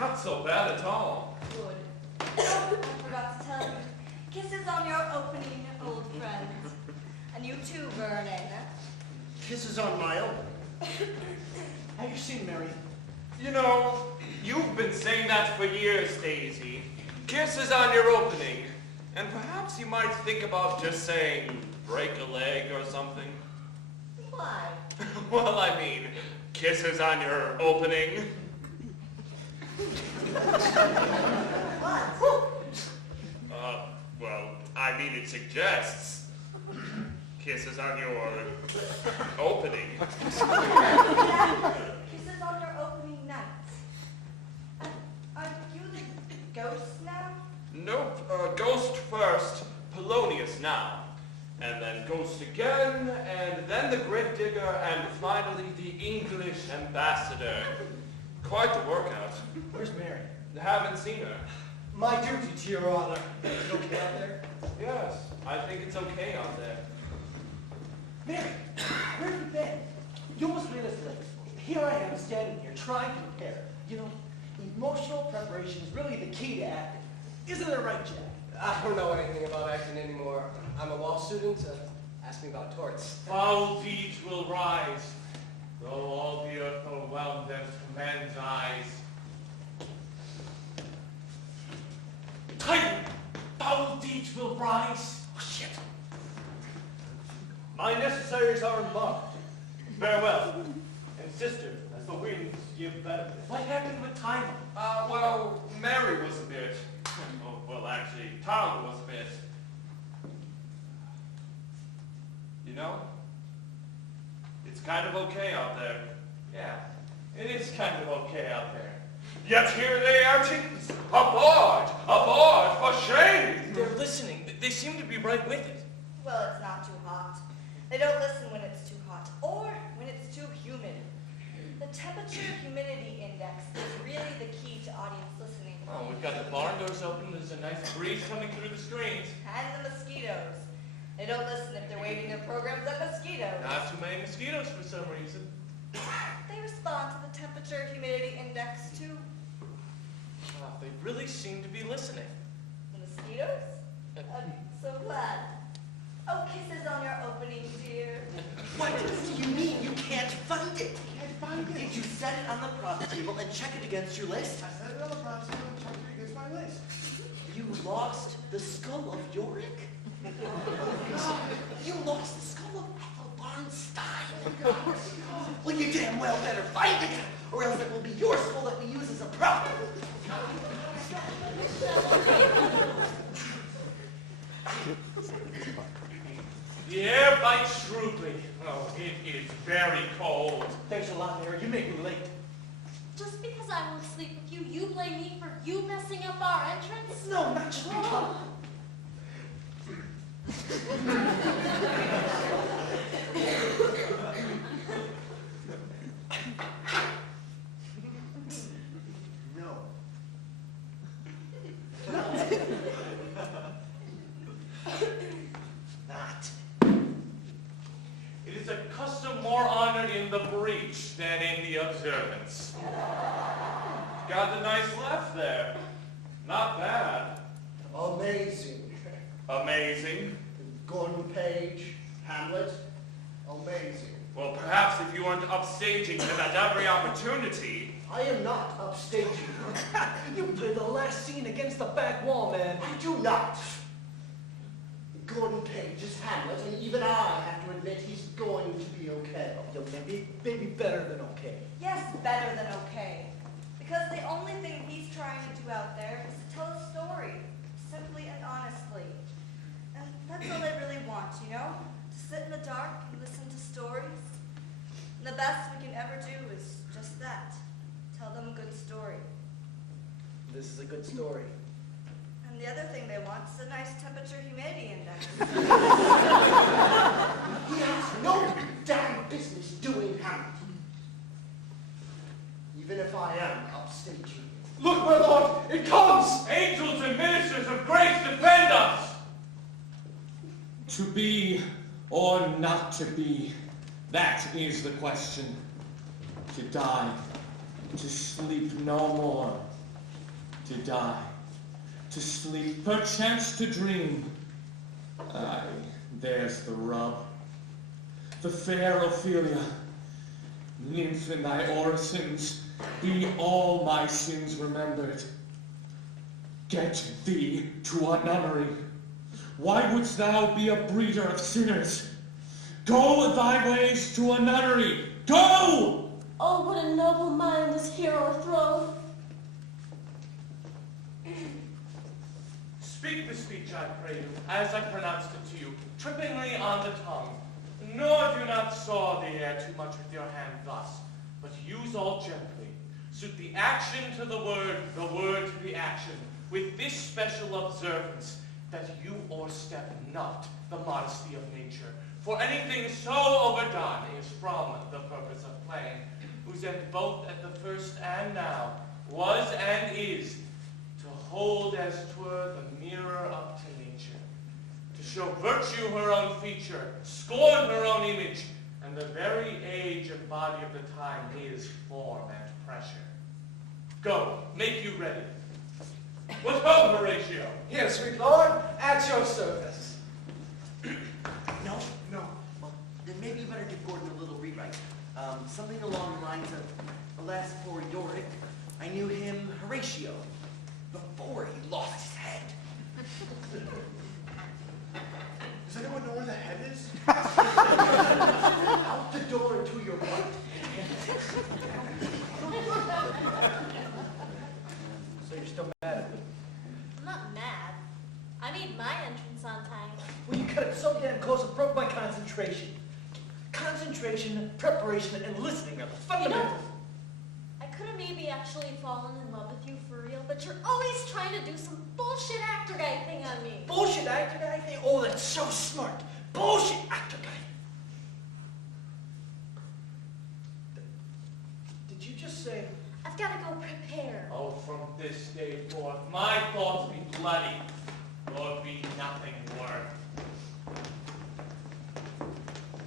Not so bad at all. Good. Oh, I forgot to tell you. Kisses on your opening, old friend. And you too, Vernon. Kisses on my own. Have you seen Mary? You know, you've been saying that for years, Daisy. Kisses on your opening. And perhaps you might think about just saying, break a leg or something. Why? Well, I mean, kisses on your opening. What? Well, I mean, it suggests. Kisses on your opening. Kisses on your opening night. Are you the ghost now? Nope, ghost first, Polonius now. And then ghost again, and then the grave digger, and finally the English ambassador. Quite the workout. Where's Mary? Haven't seen her. My duty to your honor. Is it okay out there? Yes, I think it's okay out there. Mary, where have you been? You almost made us late. Here I am standing here trying to prepare. You know, emotional preparation is really the key to acting. Isn't it right, Jack? I don't know anything about acting anymore. I'm a law student. Ask me about torts. Foul deeds will rise, though all the earth overwhelm them to men's eyes. Titan, foul deeds will rise. Oh, shit. My necessaries are embarked. Farewell. And sister, as the winds give benefit. What happened with Timon? Well, Mary was a bit. Oh, well, actually, Tyler was a bit. You know, it's kind of okay out there. Yeah, it is kind of okay out there. Yet here they are, teens. Aboard! Aboard! For shame! They're listening. They seem to be right with it. Well, it's not too hot. They don't listen when it's too hot or when it's too humid. The temperature-humidity index is really the key to audience listening. Oh, we've got the barn doors open. There's a nice breeze coming through the screens. And the mosquitoes. They don't listen if they're waving their programs at mosquitoes. Not too many mosquitoes for some reason. They respond to the temperature-humidity index too. They really seem to be listening. The mosquitoes? I'm so glad. Oh, kisses on your opening, dear. What do you mean you can't find it? Can't find it? Did you set it on the props table and check it against your list? I set it on the props table and checked it against my list. You lost the skull of Yorick? You lost the skull of Barnstein? Well, you damn well better find it, or else it will be your skull that we use as a prop. The air bites shrewdly. Oh, it is very cold. Thanks a lot, Mary. You make me late. Just because I won't sleep with you, you blame me for you messing up our entrance? No, not just because. No. Not. It is a custom more honored in the breach than in the observance. Got a nice laugh there. Not bad. Amazing. Amazing. Gordon Page, Hamlet, amazing. Well, perhaps if you weren't upstaging him at every opportunity. I am not upstaging. You played the last scene against the back wall, man. I do not. Gordon Page is Hamlet, and even I have to admit he's going to be okay. Yo, maybe better than okay. Yes, better than okay. Because the only thing he's trying to do out there is to tell a story, simply and honestly. And that's all I really want, you know? To sit in the dark and listen to stories. And the best we can ever do is just that. Tell them a good story. This is a good story. And the other thing they want is a nice temperature-humidity index. He has no damn business doing Hamlet. Even if I am upstaging. Look, my lord, it comes! Angels and ministers of grace defend us! To be or not to be, that is the question. To die, to sleep no more. To die, to sleep, perchance to dream. Aye, there's the rub. The fair Ophelia, nymph in thy orisons, be all my sins remembered. Get thee to a nunnery. Why wouldst thou be a breeder of sinners? Go thy ways to a nunnery. Go! Oh, what a noble mind is here o'erthrown. Speak the speech, I pray you, as I pronounced it to you. trippingly on the tongue. Nor do not saw the air too much with your hand thus, but use all gently. Suit the action to the word to the action, with this special observance, that you o'erstep not the modesty of nature. For anything so overdone is from the purpose of playing, whose end both at the first and now was and is to hold as 'twere the mirror up to nature, to show virtue her own feature, scorn her own image, and the very age and body of the time his form and pressure. Go, make you ready. What ho, Horatio? Here, sweet lord, at your service. No? Well, then maybe you better give Gordon a little rewrite. Something along the lines of, alas, poor Yorick, I knew him Horatio before he lost his head. Does anyone know where the head is? Out the door and to your right. So you're still mad at me? I'm not mad. I made my entrance on time. Well, you cut it so damn close it broke my concentration. Concentration, preparation, and listening are the fundamentals. I could have maybe actually fallen in love with you for real, but you're always trying to do some bullshit actor guy thing on me. Bullshit actor guy thing? Oh, that's so smart. Bullshit actor guy. Did you just say? I've got to go prepare. Oh, from this day forth, my thoughts be bloody, or be nothing worth.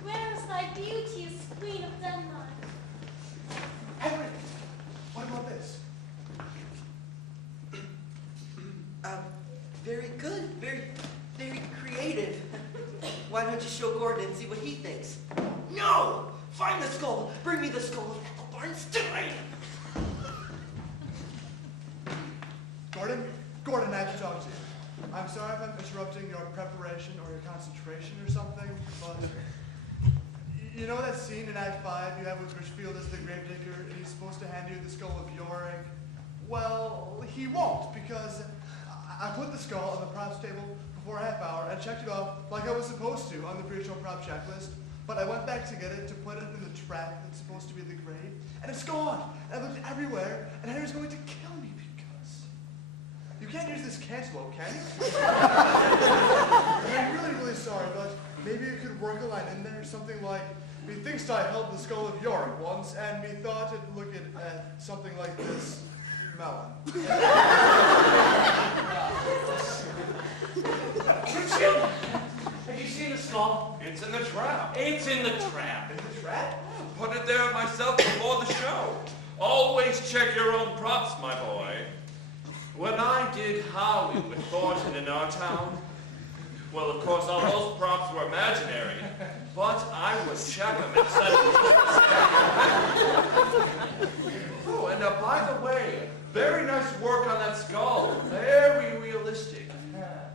Where is thy beauteous queen of Denmark? Henry, what about this? Very good, very creative. Why don't you show Gordon and see what he thinks? No! Find the skull! Bring me the skull of Ethelbarn's tonight! Gordon, I have to talk to you. I'm sorry if I'm interrupting your preparation or your concentration or something, but you know that scene in Act 5 you have with Richfield as the gravedigger and he's supposed to hand you the skull of Yorick? Well, he won't because I put the skull on the props table before a half hour and checked it off like I was supposed to on the pre-show prop checklist, but I went back to get it to put it in the trap that's supposed to be the grave, and it's gone. And I looked everywhere, and Henry's going to kill me because you can't use this cantaloupe, can you? I'm really, really sorry, but maybe you could work a line in there, something like, methinks I held the skull of Yorick once, and methought it looked at something like this melon. Richfield, have you seen the skull? It's in the trap. It's in the trap. In the trap? Put it there myself before the show. Always check your own props, my boy. When I did Howie with Thornton in our town, well, of course, all those props were imaginary, but I was checking them, etc. Oh, and by the way, very nice work on that skull. Very realistic.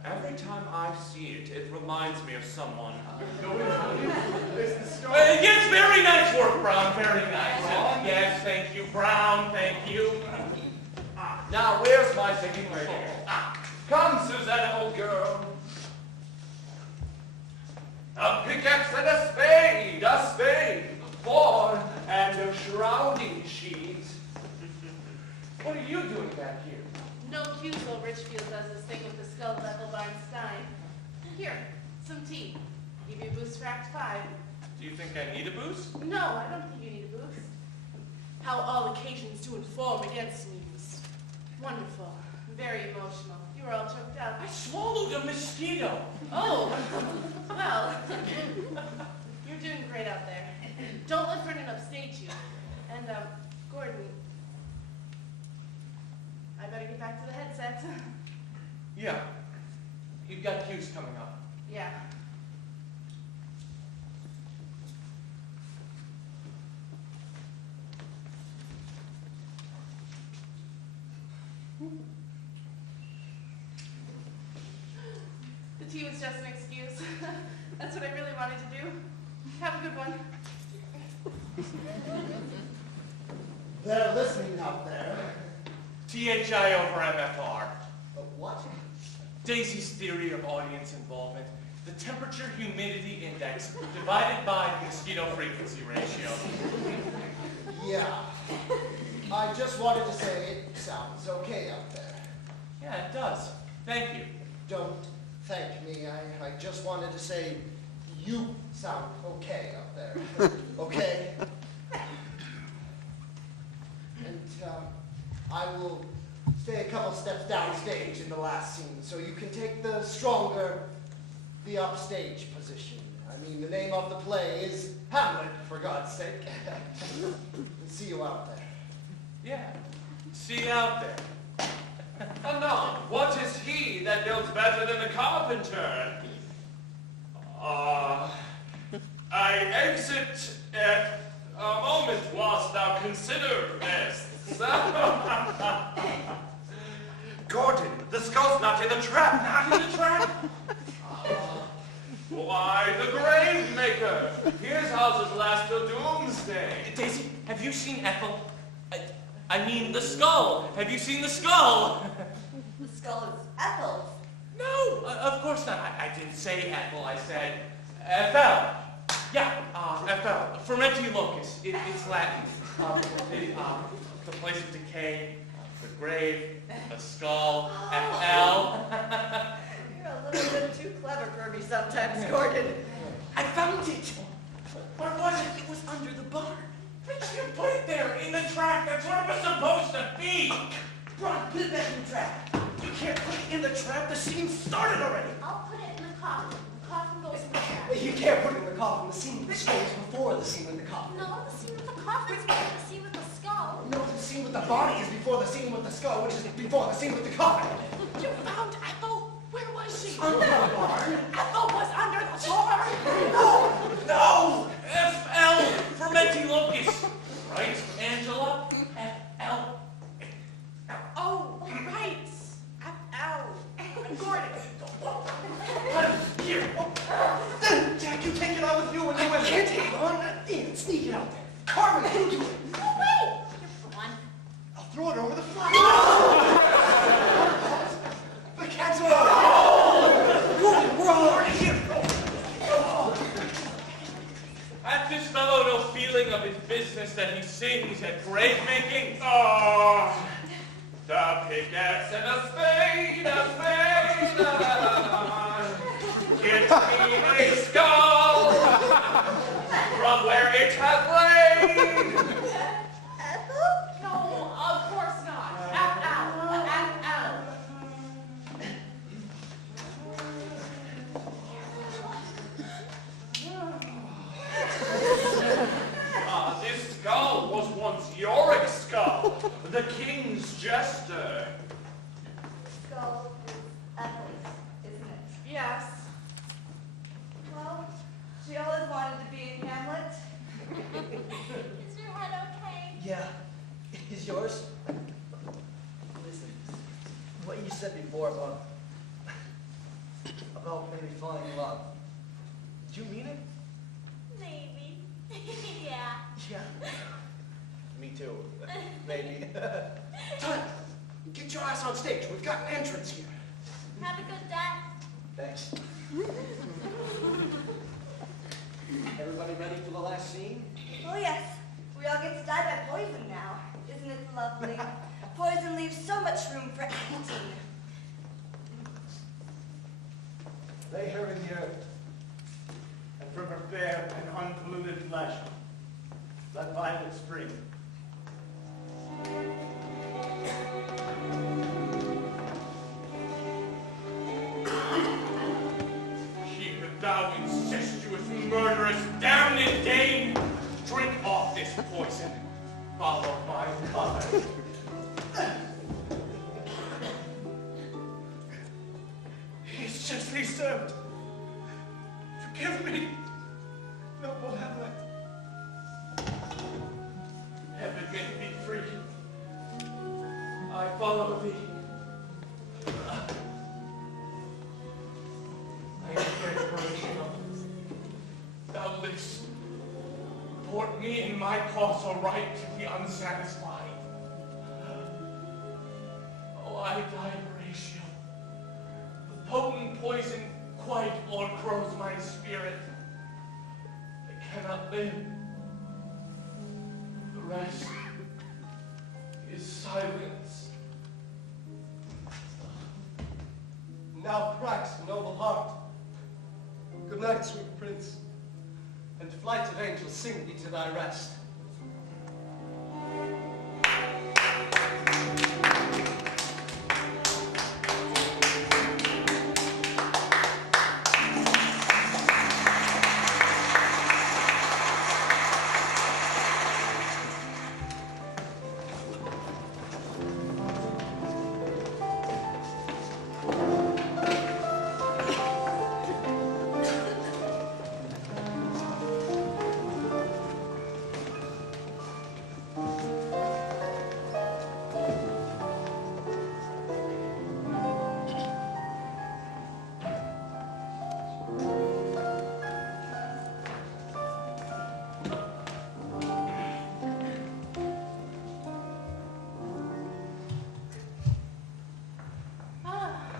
Every time I see it, it reminds me of someone. Yes, very nice work, Brown, very nice. Yes, thank you, Brown, thank you. Now, where's my thinking right here? Come, Susanna, old girl. A pickaxe and a spade, for and a shrouding sheet. What are you doing back here? No cues while Richfield does this thing with the skull of Ethelbarn Stein. Here, some tea. Give you a boost for Act 5. Do you think I need a boost? No, I don't think you need a boost. How all occasions do inform against me was wonderful, very emotional. You were all choked out. I swallowed a mosquito. Oh, well, you're doing great out there. Don't let Vernon upstage you. And, Gordon, I better get back to the headset. Yeah. You've got cues coming up. Yeah. The tea was just an excuse. That's what I really wanted to do. Have a good one. They're listening out there. THI over MFR. What? Daisy's theory of audience involvement. the temperature humidity index divided by the mosquito frequency ratio. Yeah. I just wanted to say it sounds okay up there. Yeah, it does. Thank you. Don't thank me. I just wanted to say you sound okay up there. Okay? And I will stay a couple steps downstage in the last scene so you can take the stronger, the upstage position. I mean, the name of the play is Hamlet, for God's sake. See you out there. Yeah. See you out there. Anon, what is he that builds better than the carpenter? I exit at a moment whilst thou consider this. Gordon, the skull's not in the trap, not in the trap. Why, the grave maker. His houses last till doomsday. Daisy, have you seen Ethel? I mean, the skull. Have you seen the skull? The skull is Ethel's. No, of course not. I didn't say Ethel. I said Ethel. Yeah, Ethel. Fermenti locus. It's Latin. The place of decay, the grave, the skull, FL. You're a little bit too clever for me sometimes, Gordon. I found it. Where was it? It was under the barn. But you put it there in the trap. That's what it was supposed to be. Ron, put it back in the trap. You can't put it in the trap. The scene started already. I'll put it in the coffin. The coffin goes in the trap. You can't put it in the coffin. The scene with the skull is before the scene with the coffin. No, the scene with the coffin's before the scene with the skull. No, the scene with the body is before the scene with the skull, which is before the scene with the coffin. You found Ethel? Where was she? Under the barn. Ethel was under the barn. No! FL. Fermenti locus. Right, Angela? FL. Oh, right. F.L. Gordon. Here. Jack, you take it on with you when you went. I can't take it on. Ian, sneak it out there. Carmen, you do it. No, wait! Here for one. I'll throw it over the fly. The cat's on. Gordon, we're all already here. Hath this fellow no feeling of his business that he sings at grave making? Oh, the pickaxe and a spade, Get me a skull from where it has lain. Ethel? No, of course not. F.L. F.L. This skull was once Yorick's skull, the king's jester. Skull is Ethel's, isn't it? Yes. Well, she always wanted to be in Hamlet. Is your head okay? Yeah. Is yours? Listen, what you said before about maybe falling in love. Did you mean it? Maybe. Yeah. Yeah. Me too. Maybe. Time. Get your ass on stage. We've got an entrance here. Have a good day. Thanks. Everybody ready for the last scene? Oh yes, we all get to die by poison now. Isn't it lovely? Poison leaves so much room for acting. Lay her in the earth, and from her fair and unpolluted flesh, let violet spring. Here, thou incestuous, murderous, damned Dane, drink off this poison. Follow my mother. He's justly served. Forgive me, noble Hamlet. Heaven make me free. I follow thee. I am dead, Horatio. Thou livest. Port me in my cause a right to the unsatisfied. Oh, I die, Horatio. The potent poison quite o'ergrows The rest is silence. Now cracks the noble heart. Good night, sweet prince, and flights of angels sing thee to thy rest.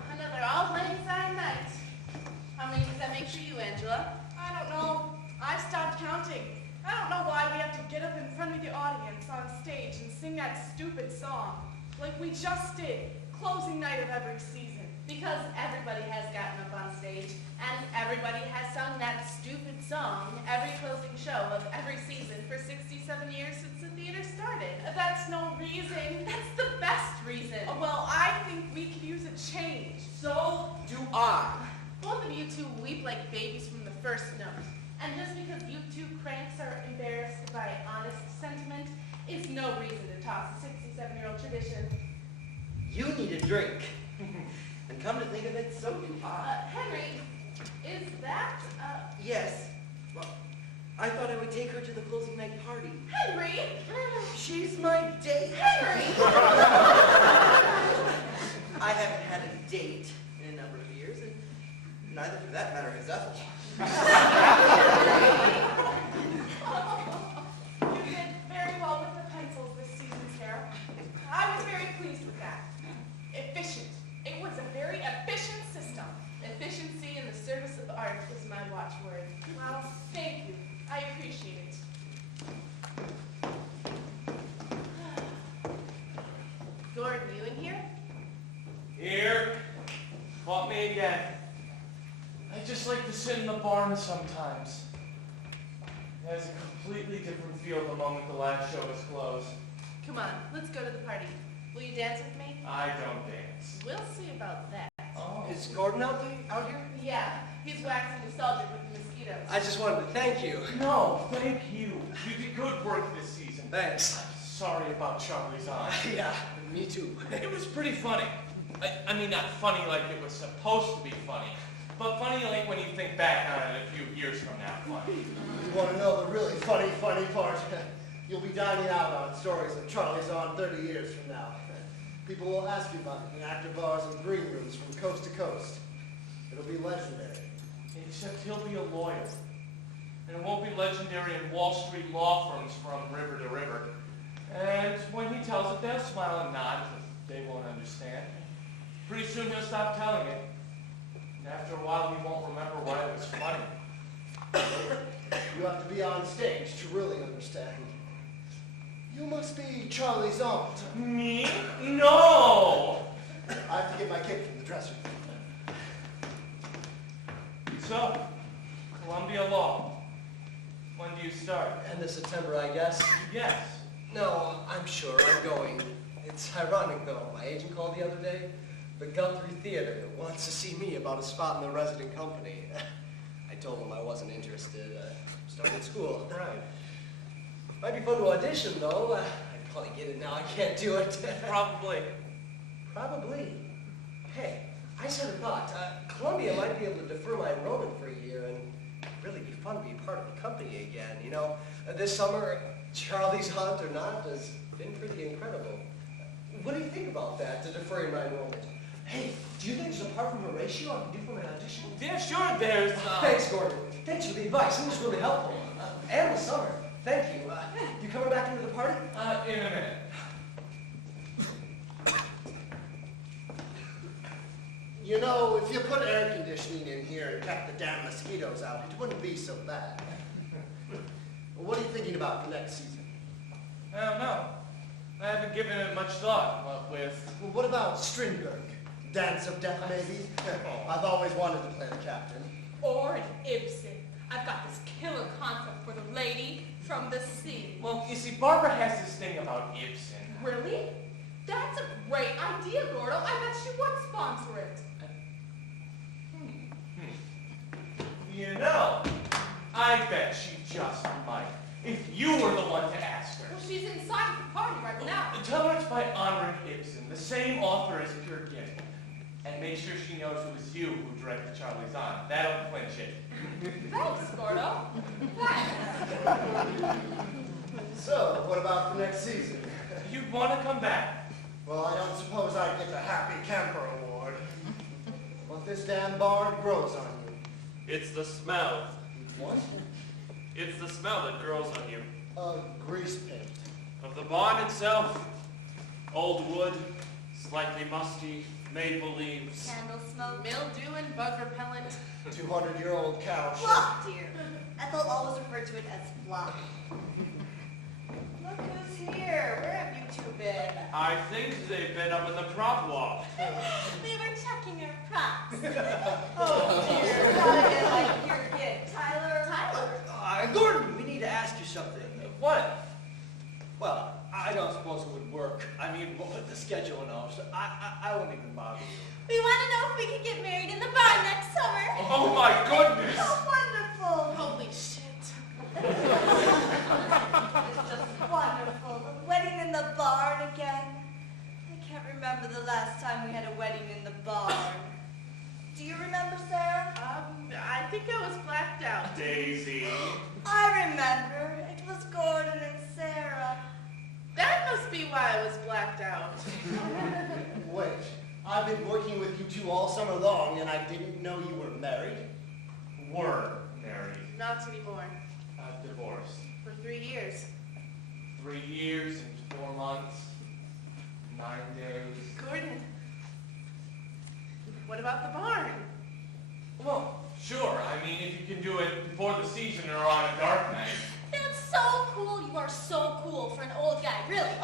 Another All Lang Syne night. How many does that make for you, Angela? I don't know. I've stopped counting. I don't know why we have to get up in front of the audience on stage and sing that stupid song. Like we just did, closing night of every season. Because everybody has gotten up on stage, and everybody has sung that stupid song every closing show of every season for 67 years since the theater started. That's no reason. That's the best reason. Well, I think we could use a change. So do I. Both of you two weep like babies from the first note. And just because you two cranks are embarrassed by honest sentiment is no reason to toss a 67-year-old tradition. You need a drink. And come to think of it, so do I. Henry, is that, Yes. Well, I thought I would take her to the closing night party. Henry! She's my date. Henry! I haven't had a date in a number of years, and neither, for that matter, has Ethel. You did very well with the pencils this season, Sarah. I was very pleased with that. Efficient. It was a very efficient system. Efficiency in the service of art was my watchword. Well, thank you. I appreciate it. Gordon, you in here? Here. Caught me again. I just like to sit in the barn sometimes. It has a completely different feel the moment the last show is closed. Come on, let's go to the party. Will you dance with me? I don't dance. We'll see about that. Oh. Is Gordon out here? Yeah, he's waxing nostalgic with the mosquitoes. I just wanted to thank you. No, thank you. You did good work this season. Thanks. I'm sorry about Charlie's aunt. Yeah, me too. It was pretty funny. I mean, not funny like it was supposed to be funny, but funny like when you think back on it a few years from now. Funny. You want to know the really funny part? You'll be dining out on stories of Charlie's on 30 years from now. People will ask you about it in actor bars and green rooms from coast to coast. It'll be legendary. Except he'll be a lawyer. And it won't be legendary in Wall Street law firms from river to river. And when he tells it, they'll smile and nod, but they won't understand. Pretty soon he'll stop telling it. And after a while, he won't remember why it was funny. You have to be on stage to really understand. You must be Charlie's aunt. Me? No! I have to get my kick from the dresser. So, Columbia Law. When do you start? End of September, I guess. Yes. No, I'm sure I'm going. It's ironic, though. My agent called the other day. The Guthrie Theater wants to see me about a spot in the resident company. I told him I wasn't interested. Started school. Right. Might be fun to audition, though. I'd probably get it now. I can't do it. Probably. Probably. Hey, I just had a thought. Columbia might be able to defer my enrollment for a year, and it'd really be fun to be part of the company again. You know, this summer, Charlie's aunt or not has been pretty incredible. What do you think about that, to deferring my enrollment? Hey, do you think there's a part from Horatio I can do for my audition? Yeah, sure, there's... Thanks, Gordon. Thanks for the advice. It was really helpful. And the summer. Thank you. You coming back into the party? In a minute. You know, if you put air conditioning in here and kept the damn mosquitoes out, it wouldn't be so bad. about for next season? I don't know. I haven't given it much thought. What with? Well, what about Strindberg? Dance of Death, maybe? I've always wanted to play the captain. Or an Ibsen. I've got this killer concept for the lady from the sea. Well, you see, Barbara has this thing about Ibsen. Really? That's a great idea, Gordo. I bet she would sponsor it. You know, I bet she just might. If you were the one to ask her. Well, she's inside the party right now. Tell her it's by Henrik Ibsen, the same author as Peer Gynt. And make sure she knows it was you who directed Charlie's On. That'll clinch it. Thanks, Gordo. Thanks. So, what about for next season? You'd want to come back. Well, I don't suppose I'd get the Happy Camper Award. What this damn barn grows on you. It's the smell. What? It's the smell that grows on you. Grease paint. Of the barn itself, old wood, slightly musty, maple leaves. Candle smoke. Mildew and bug repellent. 200-year-old cow shit. Flop, dear. Ethel always referred to it as flop. Look who's here. Where have you two been? I think they've been up in the prop walk. We were checking our props. Oh, dear. Not again like your kid. Tyler. Gordon, we need to ask you something. What? Well, I don't suppose it would work. I mean, with the schedule and all, so I wouldn't even bother you. We want to know if we could get married in the barn next summer. Oh my goodness! Oh, wonderful. Holy shit. It's just wonderful. A wedding in the barn again. I can't remember the last time we had a wedding in the barn. Do you remember, Sarah? I think I was blacked out. Daisy. I remember. It was Gordon and Sarah. That must be why I was blacked out. Wait, I've been working with you two all summer long, and I didn't know you were married? Were married. Not anymore. Divorced. For 3 years. 3 years and 4 months, 9 days. Gordon, what about the barn? Well, sure. I mean, if you can do it before the season or on a dark night. That's so cool. You are so cool for an old guy, really.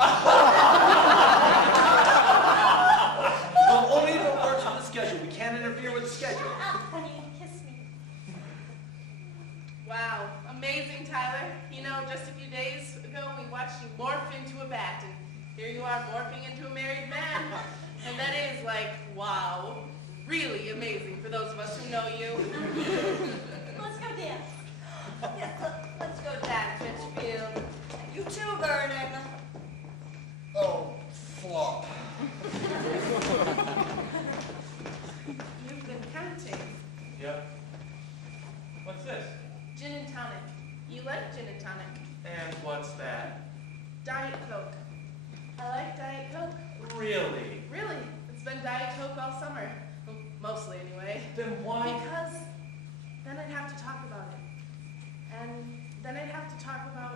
Well, only if it works with the schedule. We can't interfere with the schedule. Shut up, honey. Kiss me. Wow, amazing, Tyler. You know, just a few days ago, we watched you morph into a bat, and here you are morphing into a married man. And that is like, wow, really amazing for those of us who know you. Let's go dance. Yes, let's go dance, Richfield. And you too, Vernon. Oh, flop. You've been counting. Yep. What's this? Gin and tonic. You like gin and tonic. And what's that? Diet Coke. I like Diet Coke. Really? Really? It's been Diet Coke all summer. Well, mostly, anyway. Then why? Because then I'd have to talk about it. And then I'd have to talk about...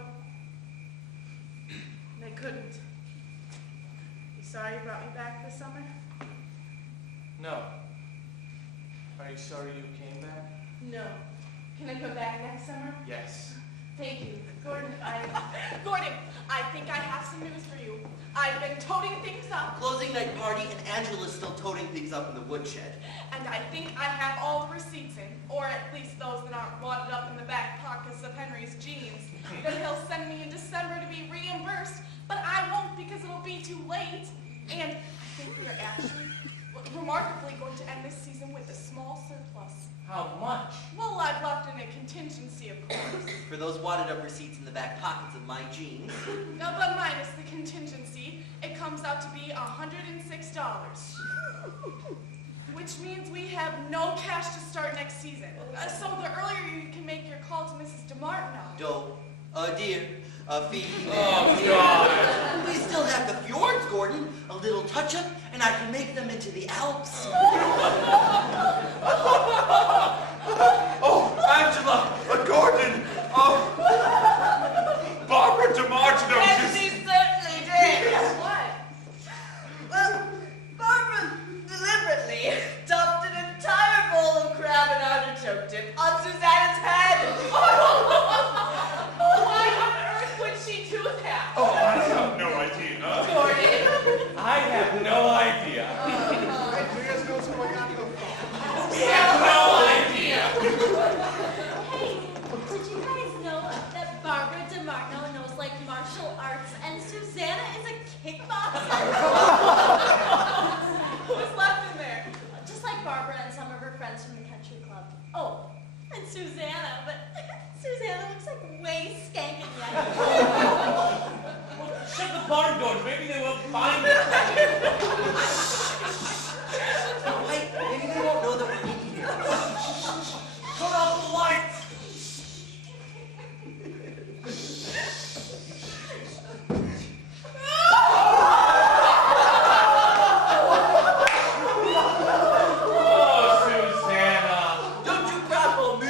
And I couldn't. You sorry you brought me back this summer? No. Are you sorry you came back? No. Can I come back next summer? Yes. Thank you. Gordon, Gordon, I think I have some news for you. I've been toting things up. Closing night party, and Angela's still toting things up in the woodshed. And I think I have all the receipts in, or at least those that aren't wadded up in the back pockets of Henry's jeans, that he'll send me in December to be reimbursed, but I won't because it'll be too late. And I think we are actually remarkably going to end this season with a small surplus. How much? Well, I've left in a contingency, of course. For those wadded up receipts in the back pockets of my jeans. No, but minus the contingency, it comes out to be $106. Which means we have no cash to start next season. So the earlier you can make your call to Mrs. DeMartino. Dear, female. Oh, God. We still have the fjords, Gordon. A little touch-up, and I can make them into the Alps. Oh, Angela, Gordon, Barbara DeMartino. Yes, she certainly did. What? Well, Barbara deliberately dumped an entire bowl of crab and artichoke dip on Susanna's head. Why on earth Susanna, but Susanna looks like way skanking yet. Well, shut the barn doors. Maybe they won't find it. Wait, maybe they won't know that we're in here. Turn off the lights. Oh, Susanna. Don't you grapple me!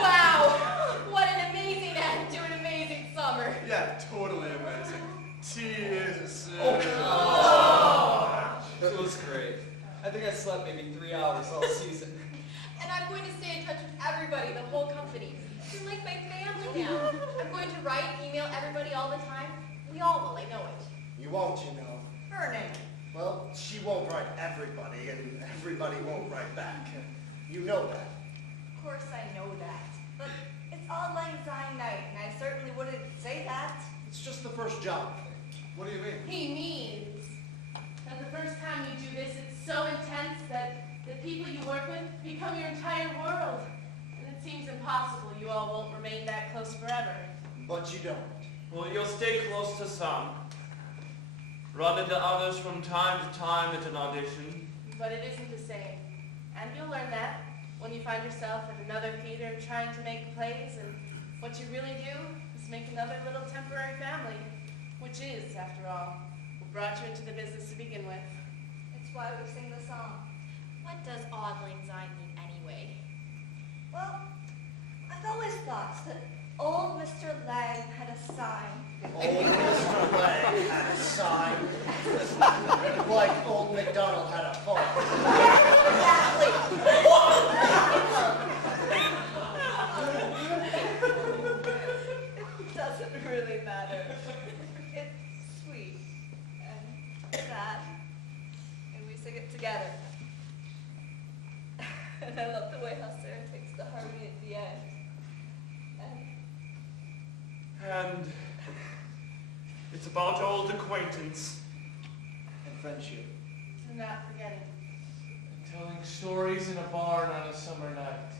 Wow, what an amazing end to an amazing summer. Yeah, totally amazing. Tea is It was great. I think I slept maybe 3 hours all season. And I'm going to stay in touch with everybody, the whole company. You're like my family now. I'm going to write, email everybody all the time. We all will, I know it. You won't, you know. Vernon. Well, she won't write everybody, and everybody won't write back. You know that. Of course I know that. But it's Auld Lang Syne night, and I certainly wouldn't say that. It's just the first job. What do you mean? He means that the first time you do this, it's so intense that the people you work with become your entire world. And it seems impossible you all won't remain that close forever. But you don't. Well, you'll stay close to some. Run into others from time to time at an audition. But it isn't the same. And you'll learn that when you find yourself at another theater trying to make plays, and what you really do is make another little temporary family, which is, after all, what brought you into the business to begin with. It's why we sing the song. What does Auld Lang Syne mean anyway? Well, I've always thought that old Mr. Lang had a sign. Old Mr. Lang had a sign. Like old MacDonald had a farm. It doesn't really matter. It's sweet and sad, and we sing it together. And I love the way how Sarah takes the harmony at the end. And it's about old acquaintance. And friendship. And not forgetting. Telling stories in a barn on a summer night.